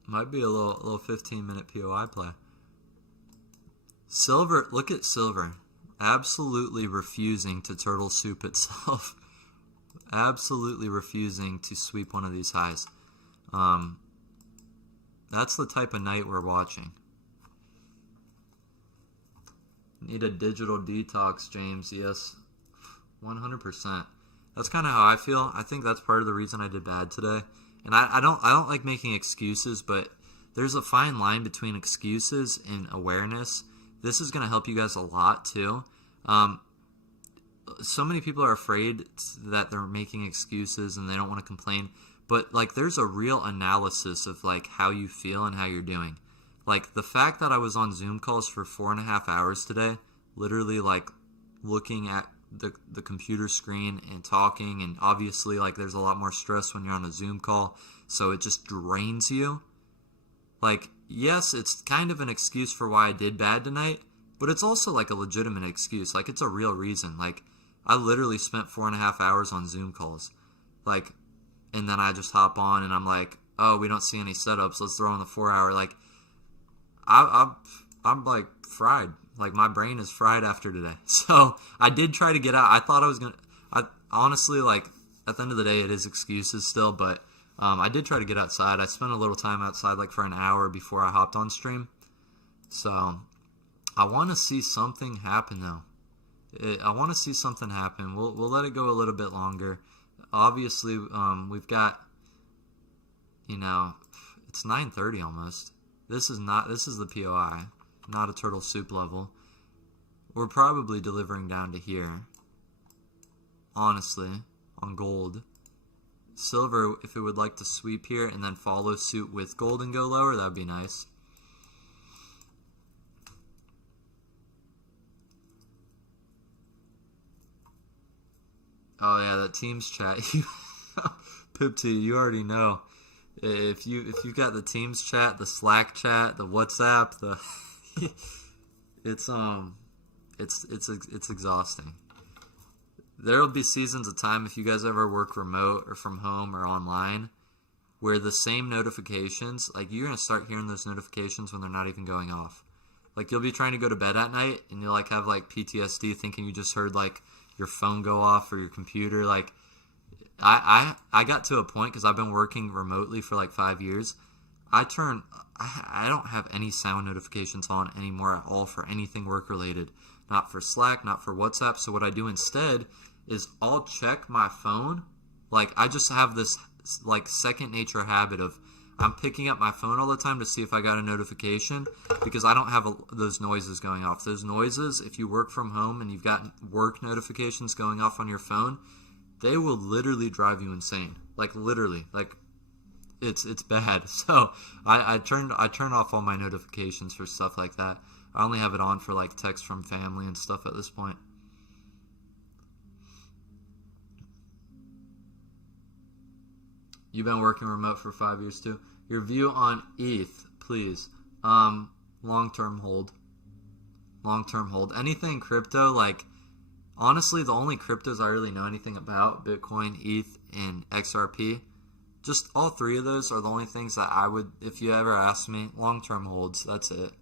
Might be a little 15-minute POI play. Silver, look at Silver. Absolutely refusing to turtle soup itself. Absolutely refusing to sweep one of these highs. That's the type of night we're watching. Need a digital detox, James. Yes, 100%. That's kind of how I feel. I think that's part of the reason I did bad today. And I don't like making excuses, but there's a fine line between excuses and awareness. This is going to help you guys a lot too. So many people are afraid that they're making excuses and they don't want to complain. But like, there's a real analysis of like how you feel and how you're doing. Like, the fact that I was on Zoom calls for 4.5 hours today, literally like looking at the computer screen and talking, and obviously like there's a lot more stress when you're on a Zoom call, so it just drains you. Like, yes, it's kind of an excuse for why I did bad tonight, but it's also like a legitimate excuse. Like, it's a real reason. Like, I literally spent 4.5 hours on Zoom calls. Like, and then I just hop on and I'm like, oh, we don't see any setups, let's throw in the 4 hour. Like, I'm like fried. Like, my brain is fried after today. So I did try to get out. I thought I was honestly, like, at the end of the day, it is excuses still, but I did try to get outside. I spent a little time outside, like, for an hour before I hopped on stream. So I want to see something happen, though. I want to see something happen. We'll let it go a little bit longer. Obviously, we've got, it's 9:30 almost. This is the POI, not a turtle soup level. We're probably delivering down to here, honestly, on gold. Silver, if it would like to sweep here and then follow suit with gold and go lower, that would be nice. Oh yeah, that Teams chat. Pipty, you already know. If you got the Teams chat, the Slack chat, the WhatsApp, it's exhausting. There'll be seasons of time, if you guys ever work remote or from home or online, where the same notifications, like, you're gonna start hearing those notifications when they're not even going off. Like, you'll be trying to go to bed at night and you'll like have like PTSD thinking you just heard like your phone go off or your computer. Like, I got to a point, because I've been working remotely for like 5 years, I don't have any sound notifications on anymore at all for anything work related. Not for Slack, not for WhatsApp. So what I do instead is I'll check my phone. Like, I just have this like second nature habit of I'm picking up my phone all the time to see if I got a notification, because I don't have those noises going off. Those noises, if you work from home and you've got work notifications going off on your phone, they will literally drive you insane. Like, literally. Like, it's bad. So I turn off all my notifications for stuff like that. I only have it on for like text from family and stuff at this point. You've been working remote for 5 years too. Your view on ETH, please. Long-term hold. Long-term hold. Anything crypto, like, honestly, the only cryptos I really know anything about, Bitcoin, ETH, and XRP, just all three of those are the only things that I would, if you ever ask me, long-term holds, that's it.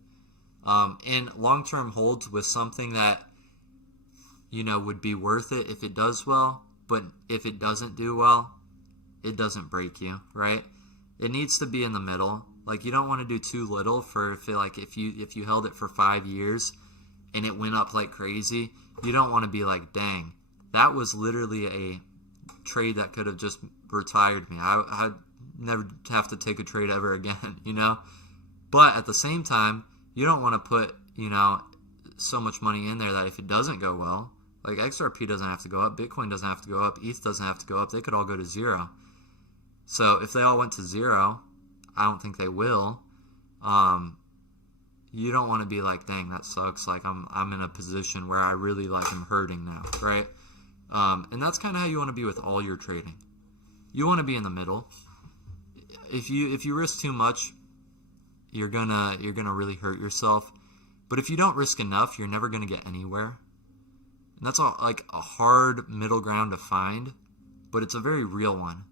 And long-term holds with something that, would be worth it if it does well, but if it doesn't do well, it doesn't break you, right? It needs to be in the middle. Like, you don't want to do too little if you held it for 5 years and it went up like crazy, you don't want to be like, dang, that was literally a trade that could have just retired me. I'd never have to take a trade ever again, But at the same time, you don't want to put, so much money in there that if it doesn't go well, like XRP doesn't have to go up, Bitcoin doesn't have to go up, ETH doesn't have to go up, they could all go to zero. So if they all went to zero, I don't think they will. you don't want to be like, dang, that sucks. Like I'm in a position where I really like am hurting now, right? And that's kind of how you want to be with all your trading. You want to be in the middle. If you risk too much, you're gonna really hurt yourself. But if you don't risk enough, you're never gonna get anywhere. And that's like a hard middle ground to find, but it's a very real one.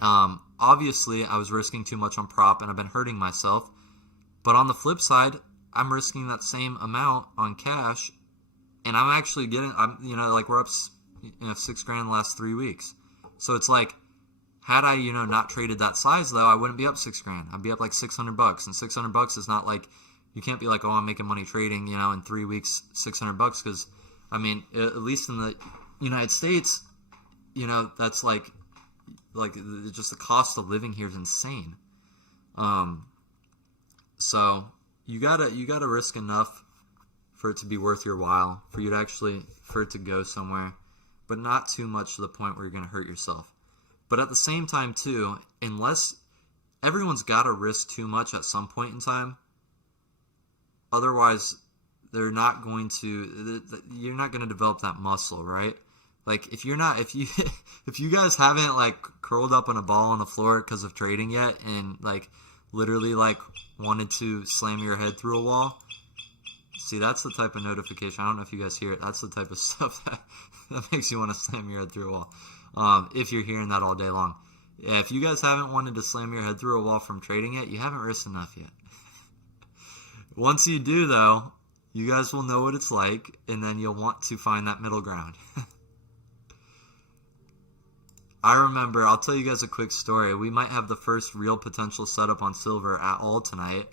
Obviously, I was risking too much on prop, and I've been hurting myself. But on the flip side, I'm risking that same amount on cash, and I'm actually getting, like we're up, $6,000 the last 3 weeks. So it's like, had I, not traded that size though, I wouldn't be up $6,000. I'd be up like $600, and $600 is not like, you can't be like, oh, I'm making money trading, in 3 weeks, $600, because, at least in the United States, that's like just the cost of living here is insane. So you gotta risk enough for it to be worth your while, for it to go somewhere, but not too much to the point where you're gonna hurt yourself. But at the same time too, unless everyone's gotta risk too much at some point in time, otherwise you're not going to develop that muscle, right? Like if you guys haven't like curled up on a ball on the floor because of trading yet, and like literally like wanted to slam your head through a wall, see, that's the type of notification. I don't know if you guys hear it. That's the type of stuff that makes you want to slam your head through a wall. If you're hearing that all day long, yeah, if you guys haven't wanted to slam your head through a wall from trading yet, you haven't risked enough yet. Once you do, though, you guys will know what it's like, and then you'll want to find that middle ground. I remember, I'll tell you guys a quick story. We might have the first real potential setup on silver at all tonight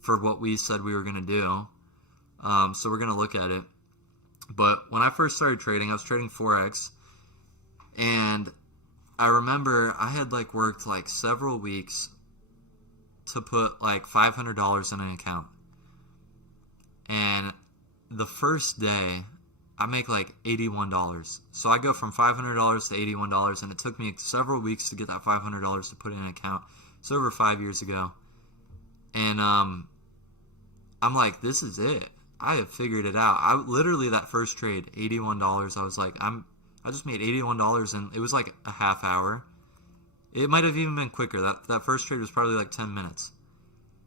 for what we said we were going to do. So we're going to look at it. But when I first started trading, I was trading Forex. And I remember I had like worked like several weeks to put like $500 in an account. And the first day, I make like $81. So I go from $500 to $81, and it took me several weeks to get that $500 to put in an account. It's over 5 years ago. And I'm like, this is it. I have figured it out. I literally, that first trade, $81, I was like, I just made $81, and it was like a half hour. It might have even been quicker. That first trade was probably like 10 minutes.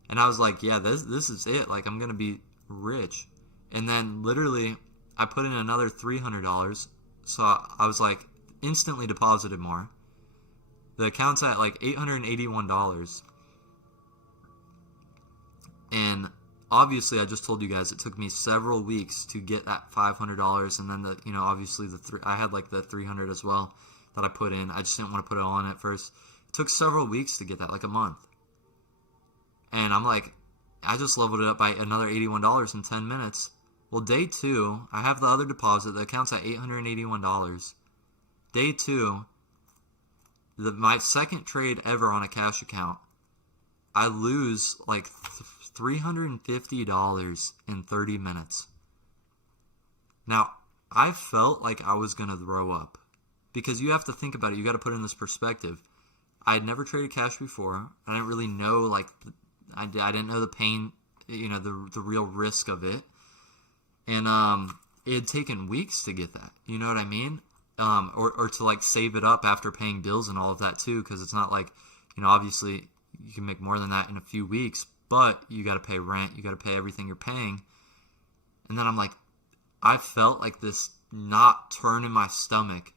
And I was like, yeah, this is it. Like, I'm going to be rich. And then literally I put in another $300, so I was like instantly deposited more. The account's at like $881, and obviously I just told you guys it took me several weeks to get that $500, and then obviously I had like the $300 as well that I put in. I just didn't want to put it on at first. It took several weeks to get that, like a month. And I'm like, I just leveled it up by another $81 in 10 minutes. Well, day 2, I have the other deposit. The account's at $881. Day 2, my second trade ever on a cash account, I lose like $350 in 30 minutes. Now, I felt like I was going to throw up. Because you have to think about it. You got to put it in this perspective. I had never traded cash before. I didn't really know, like, I didn't know the pain, the real risk of it. And it had taken weeks to get that. You know what I mean? Or to like save it up after paying bills and all of that too, because it's not like, obviously you can make more than that in a few weeks, but you got to pay rent, you got to pay everything you're paying. And then I'm like, I felt like this knot turn in my stomach,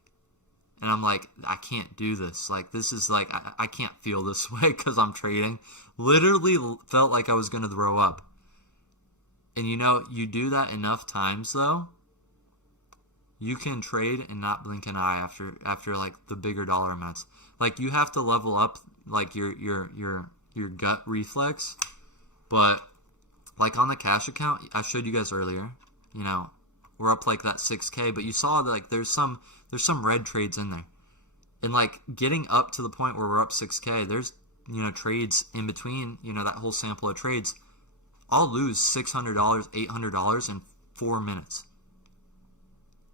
and I'm like, I can't do this. Like, this is like, I can't feel this way because I'm trading. Literally felt like I was going to throw up. And you do that enough times though, you can trade and not blink an eye after like the bigger dollar amounts. Like, you have to level up like your gut reflex. But like on the cash account, I showed you guys earlier, we're up like that 6K, but you saw that like there's some red trades in there. And like getting up to the point where we're up 6K, there's trades in between, that whole sample of trades. I'll lose $600, $800 in 4 minutes.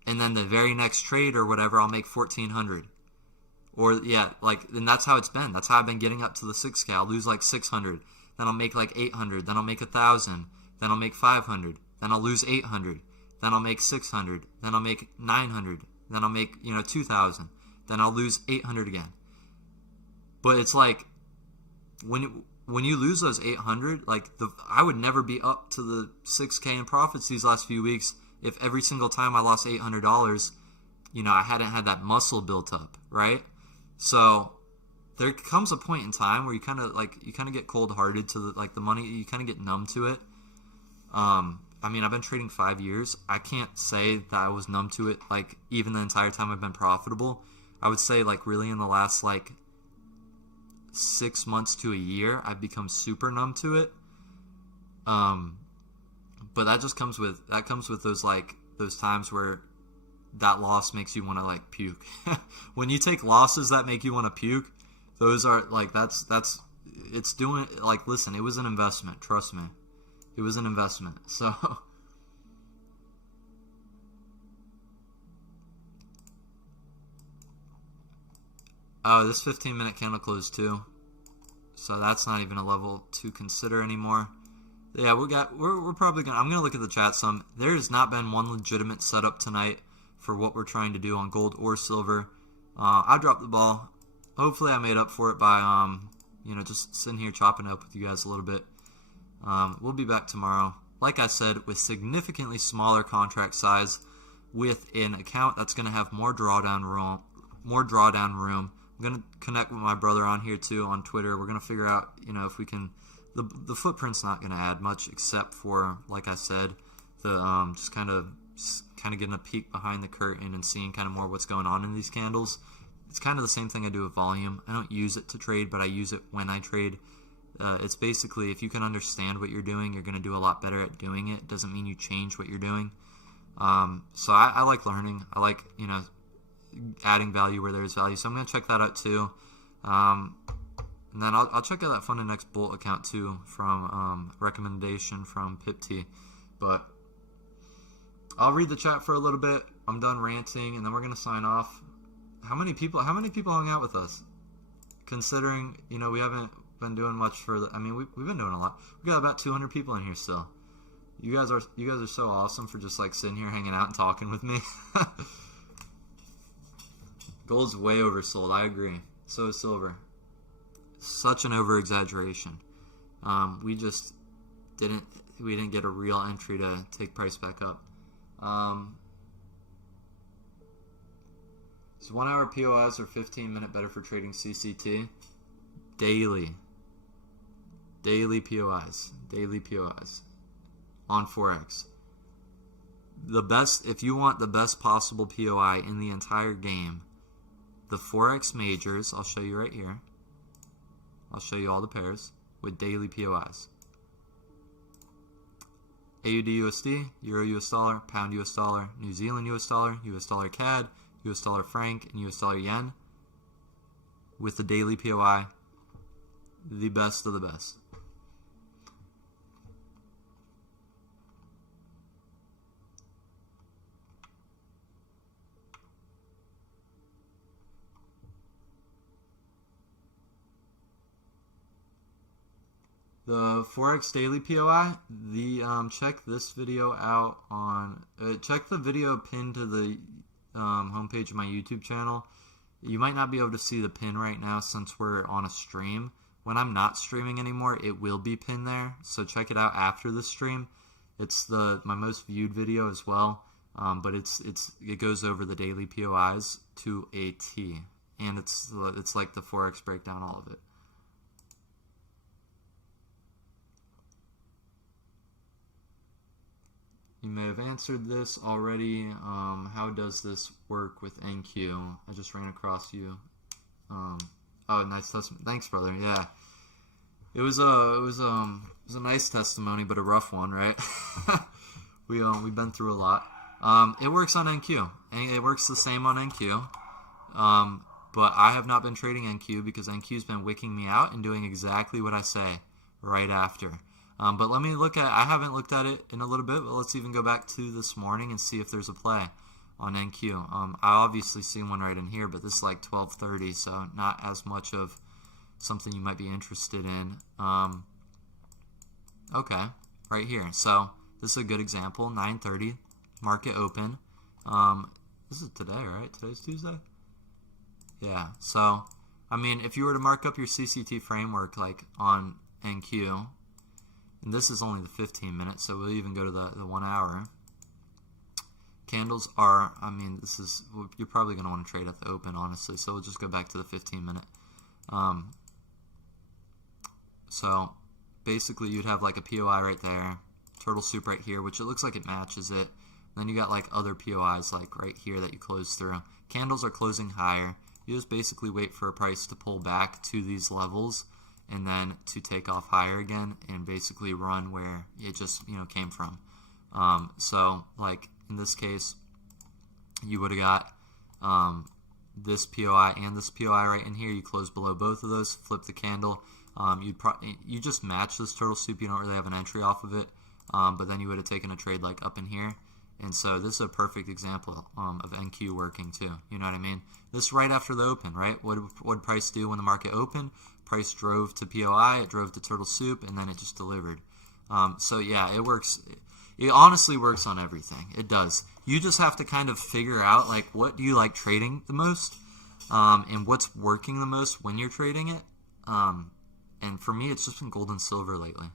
And then the very next trade or whatever, I'll make $1,400. Or, yeah, like, and that's how it's been. That's how I've been getting up to the 6K. I'll lose like $600. then I'll make like 800, then I'll make 1,000, then I'll make 500, then I'll lose 800, then I'll make 600, then I'll make 900, then I'll make 2,000, then I'll lose 800 again. But it's like when you lose those 800, like I would never be up to the 6K in profits these last few weeks if every single time I lost $800, I hadn't had that muscle built up, right? So there comes a point in time where you kind of get cold-hearted to the money. You kind of get numb to it. I mean, I've been trading 5 years. I can't say that I was numb to it even the entire time I've been profitable. I would say really in the last 6 months to a year, I've become super numb to it. But that just comes with those times where that loss makes you want to puke. When you take losses that make you want to puke, those are it's doing listen, it was an investment, trust me. It was an investment. So oh, this 15-minute candle closed too. So that's not even a level to consider anymore. Yeah, we're probably gonna. I'm gonna look at the chat some. There has not been one legitimate setup tonight for what we're trying to do on gold or silver. I dropped the ball. Hopefully, I made up for it by just sitting here chopping up with you guys a little bit. We'll be back tomorrow. Like I said, with significantly smaller contract size, with an account that's gonna have more drawdown room. I'm gonna connect with my brother on here too on Twitter. We're gonna figure out, if we can. The footprint's not gonna add much except for, like I said, the just kind of getting a peek behind the curtain and seeing kind of more what's going on in these candles. It's kind of the same thing I do with volume. I don't use it to trade, but I use it when I trade. It's basically, if you can understand what you're doing, you're gonna do a lot better at doing it. It doesn't mean you change what you're doing. So I like learning. I like adding value where there's value. So I'm gonna check that out too. And then I'll check out that Fund and Next Bolt account too from recommendation from PipT. But I'll read the chat for a little bit. I'm done ranting, and then we're gonna sign off. How many people hung out with us? Considering we haven't been doing much for the. I mean, we've been doing a lot. We got about 200 people in here still. You guys are so awesome for just sitting here hanging out and talking with me. Gold's way oversold. I agree. So is silver. Such an over-exaggeration. We didn't get a real entry to take price back up. Is 1 hour POIs or 15-minute better for trading CCT? Daily POIs on Forex. The best, if you want the best possible POI in the entire game, the Forex majors, I'll show you right here. I'll show you all the pairs with daily POIs. AUD USD, Euro US dollar, Pound US dollar, New Zealand US dollar CAD, US dollar franc, and US dollar yen. With the daily POI, the best of the best. The Forex Daily POI, check this video out on, check the video pinned to the homepage of my YouTube channel. You might not be able to see the pin right now since we're on a stream. When I'm not streaming anymore, it will be pinned there, so check it out after the stream. It's my most viewed video as well, but it goes over the daily POIs to a T, and it's like the Forex breakdown, all of it. You may have answered this already. How does this work with NQ? I just ran across you. Oh, nice testimony. Thanks, brother. Yeah, it was a nice testimony, but a rough one, right? We've been through a lot. It works on NQ. It works the same on NQ. But I have not been trading NQ because NQ's been wicking me out and doing exactly what I say right after. But let me look at, I haven't looked at it in a little bit, but let's even go back to this morning and see if there's a play on NQ. I obviously see one right in here, but this is like 12:30, so not as much of something you might be interested in. Okay, right here. So this is a good example. 9:30, market open. This is today, right? Today's Tuesday? Yeah, so, I mean, if you were to mark up your CCT framework, like, on NQ, and this is only the 15 minutes, so we'll even go to the 1 hour. Candles are, I mean, this is, you're probably going to want to trade at the open, honestly, so we'll just go back to the 15 minute. So, basically, you'd have, like, a POI right there, turtle soup right here, which it looks like it matches it. Then you got, like, other POIs, like, right here that you close through. Candles are closing higher. You just basically wait for a price to pull back to these levels and then to take off higher again and basically run where it just, came from. So, like, in this case, you would have got this POI and this POI right in here. You close below both of those, flip the candle. You just match this turtle soup. You don't really have an entry off of it, but then you would have taken a trade like up in here. And so this is a perfect example of NQ working too. You know what I mean? This right after the open, right? What did price do when the market opened? Price drove to POI, it drove to turtle soup, and then it just delivered. So yeah, it works. It honestly works on everything. It does. You just have to kind of figure out, like, what do you like trading the most, and what's working the most when you're trading it. And for me, it's just been gold and silver lately.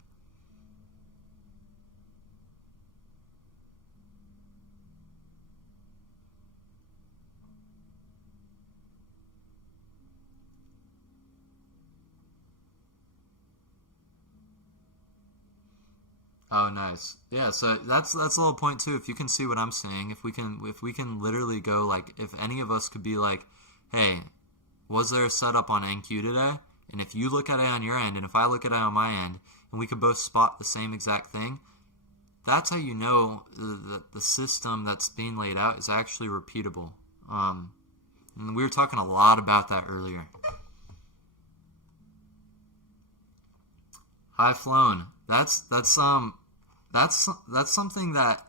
Oh, nice. Yeah, so that's the whole point too. If you can see what I'm saying, if we can literally go, like, if any of us could be like, hey, was there a setup on NQ today? And if you look at it on your end, and if I look at it on my end, and we could both spot the same exact thing, that's how you know the system that's being laid out is actually repeatable. And we were talking a lot about that earlier. High flown. That's something that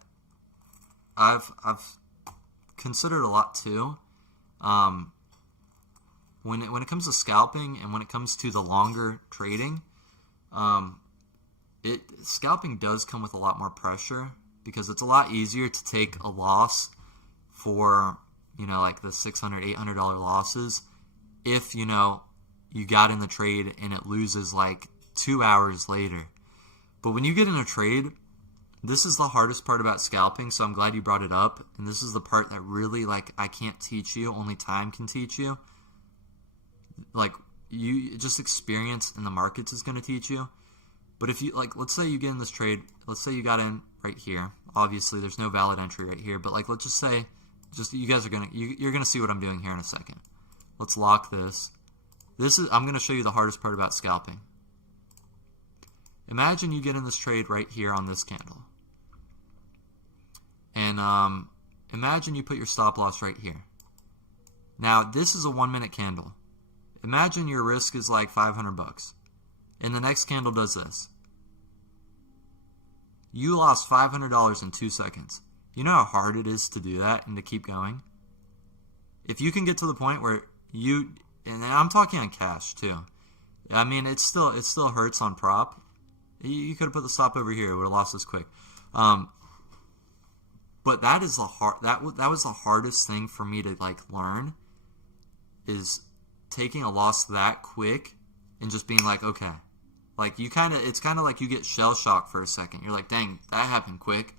I've considered a lot too. When it comes to scalping and when it comes to the longer trading, scalping does come with a lot more pressure because it's a lot easier to take a loss for, like the $600, $800 losses if, you got in the trade and it loses like 2 hours later. But when you get in a trade, this is the hardest part about scalping, so I'm glad you brought it up. And this is the part that really, like, I can't teach you, only time can teach you. Like, you just experience in the markets is going to teach you. But if you, like, let's say you get in this trade, let's say you got in right here. Obviously, there's no valid entry right here, but, like, let's just say, you guys are going to, you're going to see what I'm doing here in a second. Let's lock this. I'm going to show you the hardest part about scalping. Imagine you get in this trade right here on this candle. And imagine you put your stop loss right here. Now, this is a 1 minute candle. Imagine your risk is like $500. And the next candle does this. You lost $500 in 2 seconds. You know how hard it is to do that and to keep going? If you can get to the point where and I'm talking on cash too. I mean, it still hurts on prop. You could have put the stop over here. It would have lost this quick. But that is that was the hardest thing for me to, like, learn, is taking a loss that quick and just being like, okay. Like, it's kind of like you get shell shocked for a second. You're like, dang, that happened quick.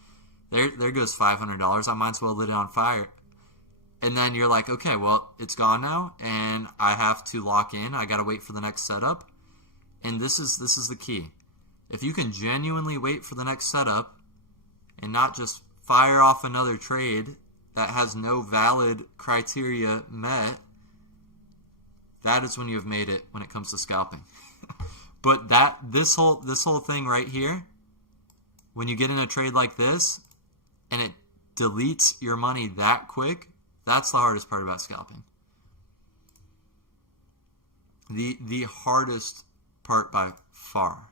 There goes $500. I might as well lit it on fire. And then you're like, okay, well, it's gone now, and I have to lock in. I got to wait for the next setup. And this is the key. If you can genuinely wait for the next setup and not just fire off another trade that has no valid criteria met, that is when you have made it when it comes to scalping. But this whole thing right here, when you get in a trade like this and it deletes your money that quick, that's the hardest part about scalping. The hardest part by far.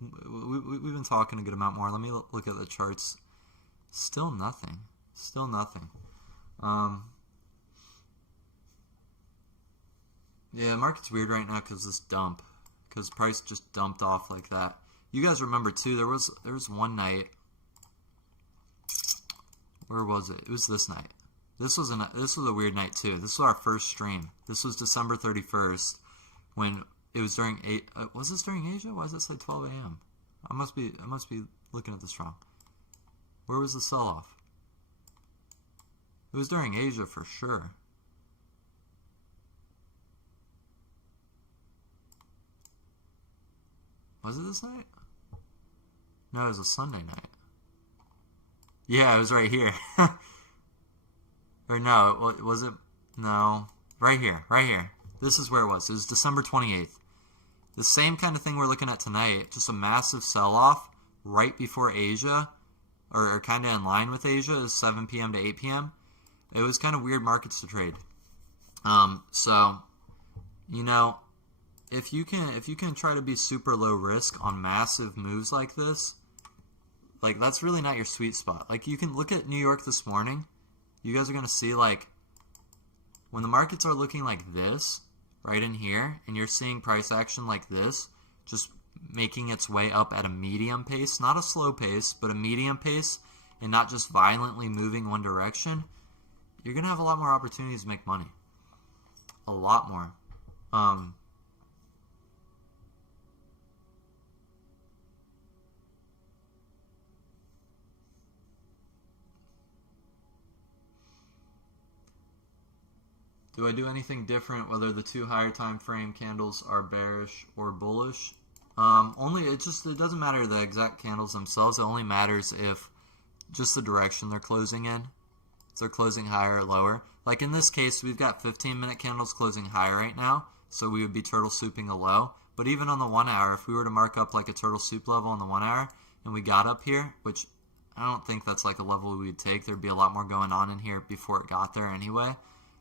We've been talking a good amount more. Let me look at the charts. Still nothing. Yeah, the market's weird right now because this dump. because price just dumped off like that. You guys remember too, there was one night. Where was it? It was this night. This was a weird night too. This was our first stream. This was December 31st when it was during was this during Asia? Why does it say 12 a.m.? I must be looking at this wrong. Where was the sell-off? It was during Asia for sure. Was it this night? No, it was a Sunday night. Yeah, it was right here. Or no, was it? No. Right here, right here. This is where it was. It was December 28th. The same kind of thing we're looking at tonight, just a massive sell-off right before Asia, or kind of in line with Asia, is 7 p.m. to 8 p.m. It was kind of weird markets to trade. So, you know, if you can try to be super low risk on massive moves like this, like that's really not your sweet spot. Like you can look at New York this morning. You guys are going to see like when the markets are looking like this right in here and you're seeing price action like this, just making its way up at a medium pace, not a slow pace, but a medium pace and not just violently moving one direction, you're going to have a lot more opportunities to make money. A lot more. Do I do anything different whether the two higher time frame candles are bearish or bullish? It doesn't matter the exact candles themselves. It only matters if just the direction they're closing in. If they're closing higher or lower. Like in this case, we've got 15-minute candles closing higher right now, so we would be turtle souping a low. But even on the 1 hour, if we were to mark up like a turtle soup level on the 1 hour, and we got up here, which I don't think that's like a level we would take. There'd be a lot more going on in here before it got there anyway.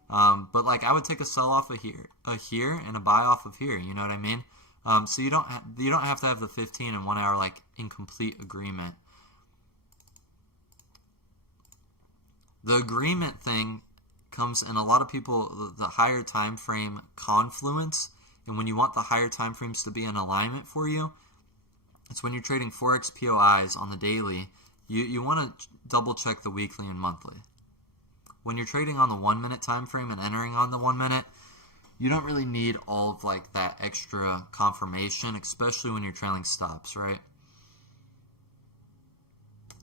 But like I would take a sell off of here and a buy off of here. You know what I mean? So you don't have to have the 15 and 1 hour like in complete agreement. The agreement thing comes in a lot of people the higher time frame confluence, and when you want the higher time frames to be in alignment for you, it's when you're trading forex POIs on the daily. You want to double check the weekly and monthly. When you're trading on the 1 minute time frame and entering on the 1 minute, you don't really need all of like that extra confirmation, especially when you're trailing stops, right?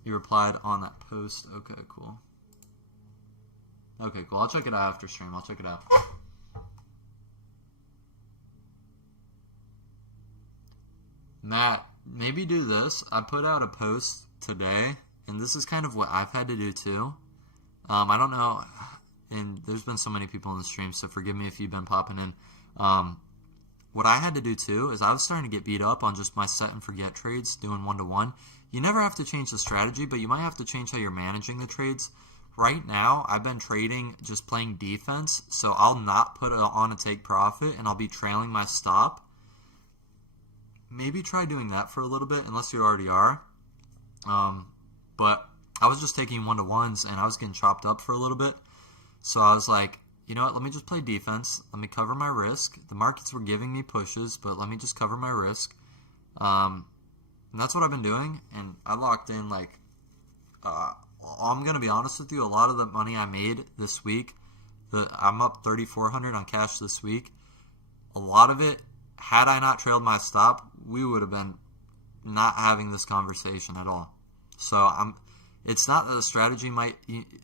You replied on that post. Okay, cool. Okay, cool. I'll check it out after stream. I'll check it out. Matt, maybe do this. I put out a post today, and this is kind of what I've had to do too. I don't know, and there's been so many people in the stream, so forgive me if you've been popping in. What I had to do too is I was starting to get beat up on just my set and forget trades, doing 1-to-1. You never have to change the strategy, but you might have to change how you're managing the trades. Right now, I've been trading just playing defense, so I'll not put it on a take profit, and I'll be trailing my stop. Maybe try doing that for a little bit, unless you already are. But I was just taking 1-to-1s, and I was getting chopped up for a little bit. So I was like, you know what, let me just play defense. Let me cover my risk. The markets were giving me pushes, but let me just cover my risk. And that's what I've been doing, and I locked in, like, I'm going to be honest with you, a lot of the money I made this week, I'm up $3,400 on cash this week. A lot of it, had I not trailed my stop, we would have been not having this conversation at all. So it's not that the strategy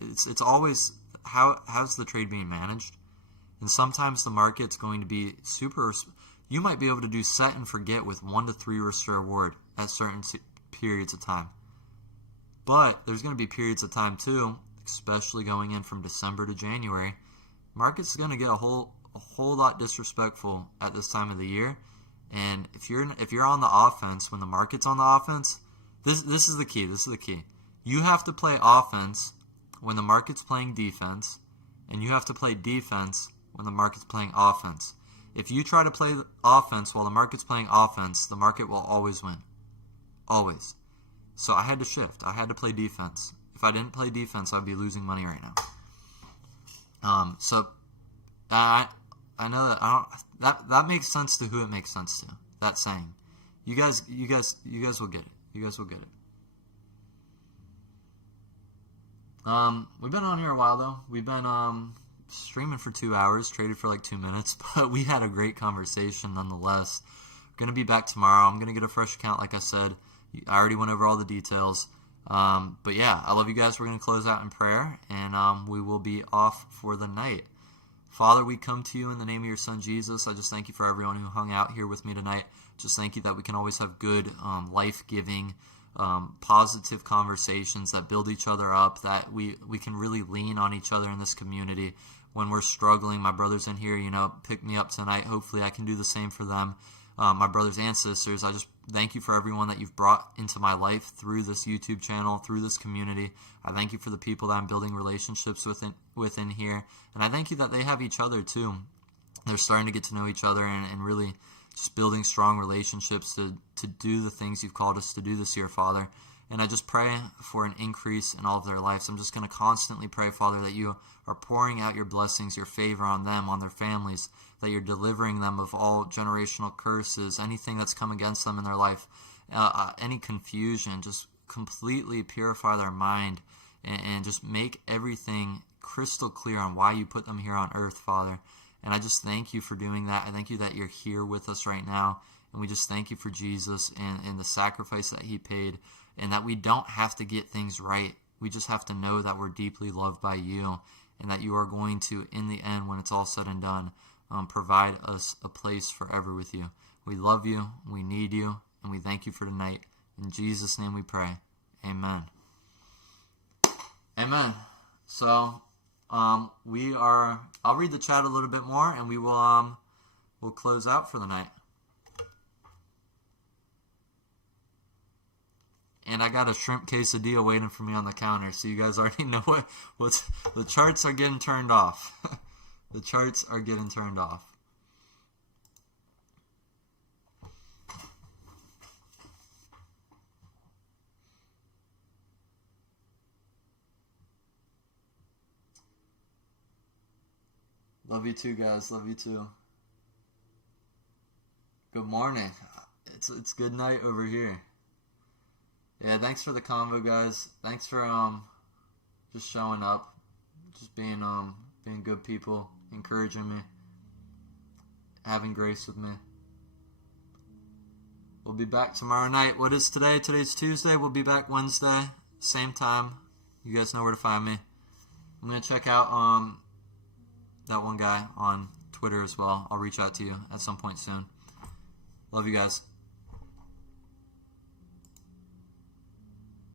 it's always how's the trade being managed. And sometimes the market's going to be you might be able to do set and forget with 1 to 3 risk to reward at certain periods of time. But there's going to be periods of time too, especially going in from December to January. Market's going to get a whole lot disrespectful at this time of the year. And if you're on the offense when the market's on the offense, this is the key. This is the key. You have to play offense when the market's playing defense, and you have to play defense when the market's playing offense. If you try to play offense while the market's playing offense, the market will always win. Always. So I had to shift. I had to play defense. If I didn't play defense, I'd be losing money right now. So I know that that makes sense to who it makes sense to. that saying. You guys will get it. You guys will get it. We've been on here a while though. We've been streaming for 2 hours, traded for like 2 minutes, but we had a great conversation nonetheless. Gonna be back tomorrow. I'm gonna get a fresh account, like I said. I already went over all the details. But yeah, I love you guys. We're gonna close out in prayer, and we will be off for the night. Father, we come to you in the name of your Son, Jesus. I just thank you for everyone who hung out here with me tonight. Just thank you that we can always have good, life-giving, positive conversations that build each other up, that we can really lean on each other in this community when we're struggling. My brothers in here, pick me up tonight. Hopefully I can do the same for them. My brothers and sisters, I just thank you for everyone that you've brought into my life through this YouTube channel, through this community. I thank you for the people that I'm building relationships within here. And I thank you that they have each other too. They're starting to get to know each other and really just building strong relationships to do the things you've called us to do this year, Father. And I just pray for an increase in all of their lives. I'm just going to constantly pray, Father, that you are pouring out your blessings, your favor on them, on their families, that you're delivering them of all generational curses, anything that's come against them in their life, any confusion. Just completely purify their mind and just make everything crystal clear on why you put them here on earth, Father. And I just thank you for doing that. I thank you that you're here with us right now. And we just thank you for Jesus and the sacrifice that he paid, and that we don't have to get things right. We just have to know that we're deeply loved by you, and that you are going to, in the end, when it's all said and done, provide us a place forever with you. We love you, we need you, and we thank you for tonight. In Jesus' name we pray. Amen. Amen. So, I'll read the chat a little bit more, and we'll close out for the night. And I got a shrimp quesadilla waiting for me on the counter, so you guys already know what's the charts are getting turned off. The charts are getting turned off. Love you too, guys. Love you too. Good morning. It's good night over here. Yeah, thanks for the convo, guys. Thanks for just showing up, just being good people, encouraging me, having grace with me. We'll be back tomorrow night. What is today? Today's Tuesday. We'll be back Wednesday, same time. You guys know where to find me. I'm gonna check out that one guy on Twitter as well. I'll reach out to you at some point soon. Love you guys.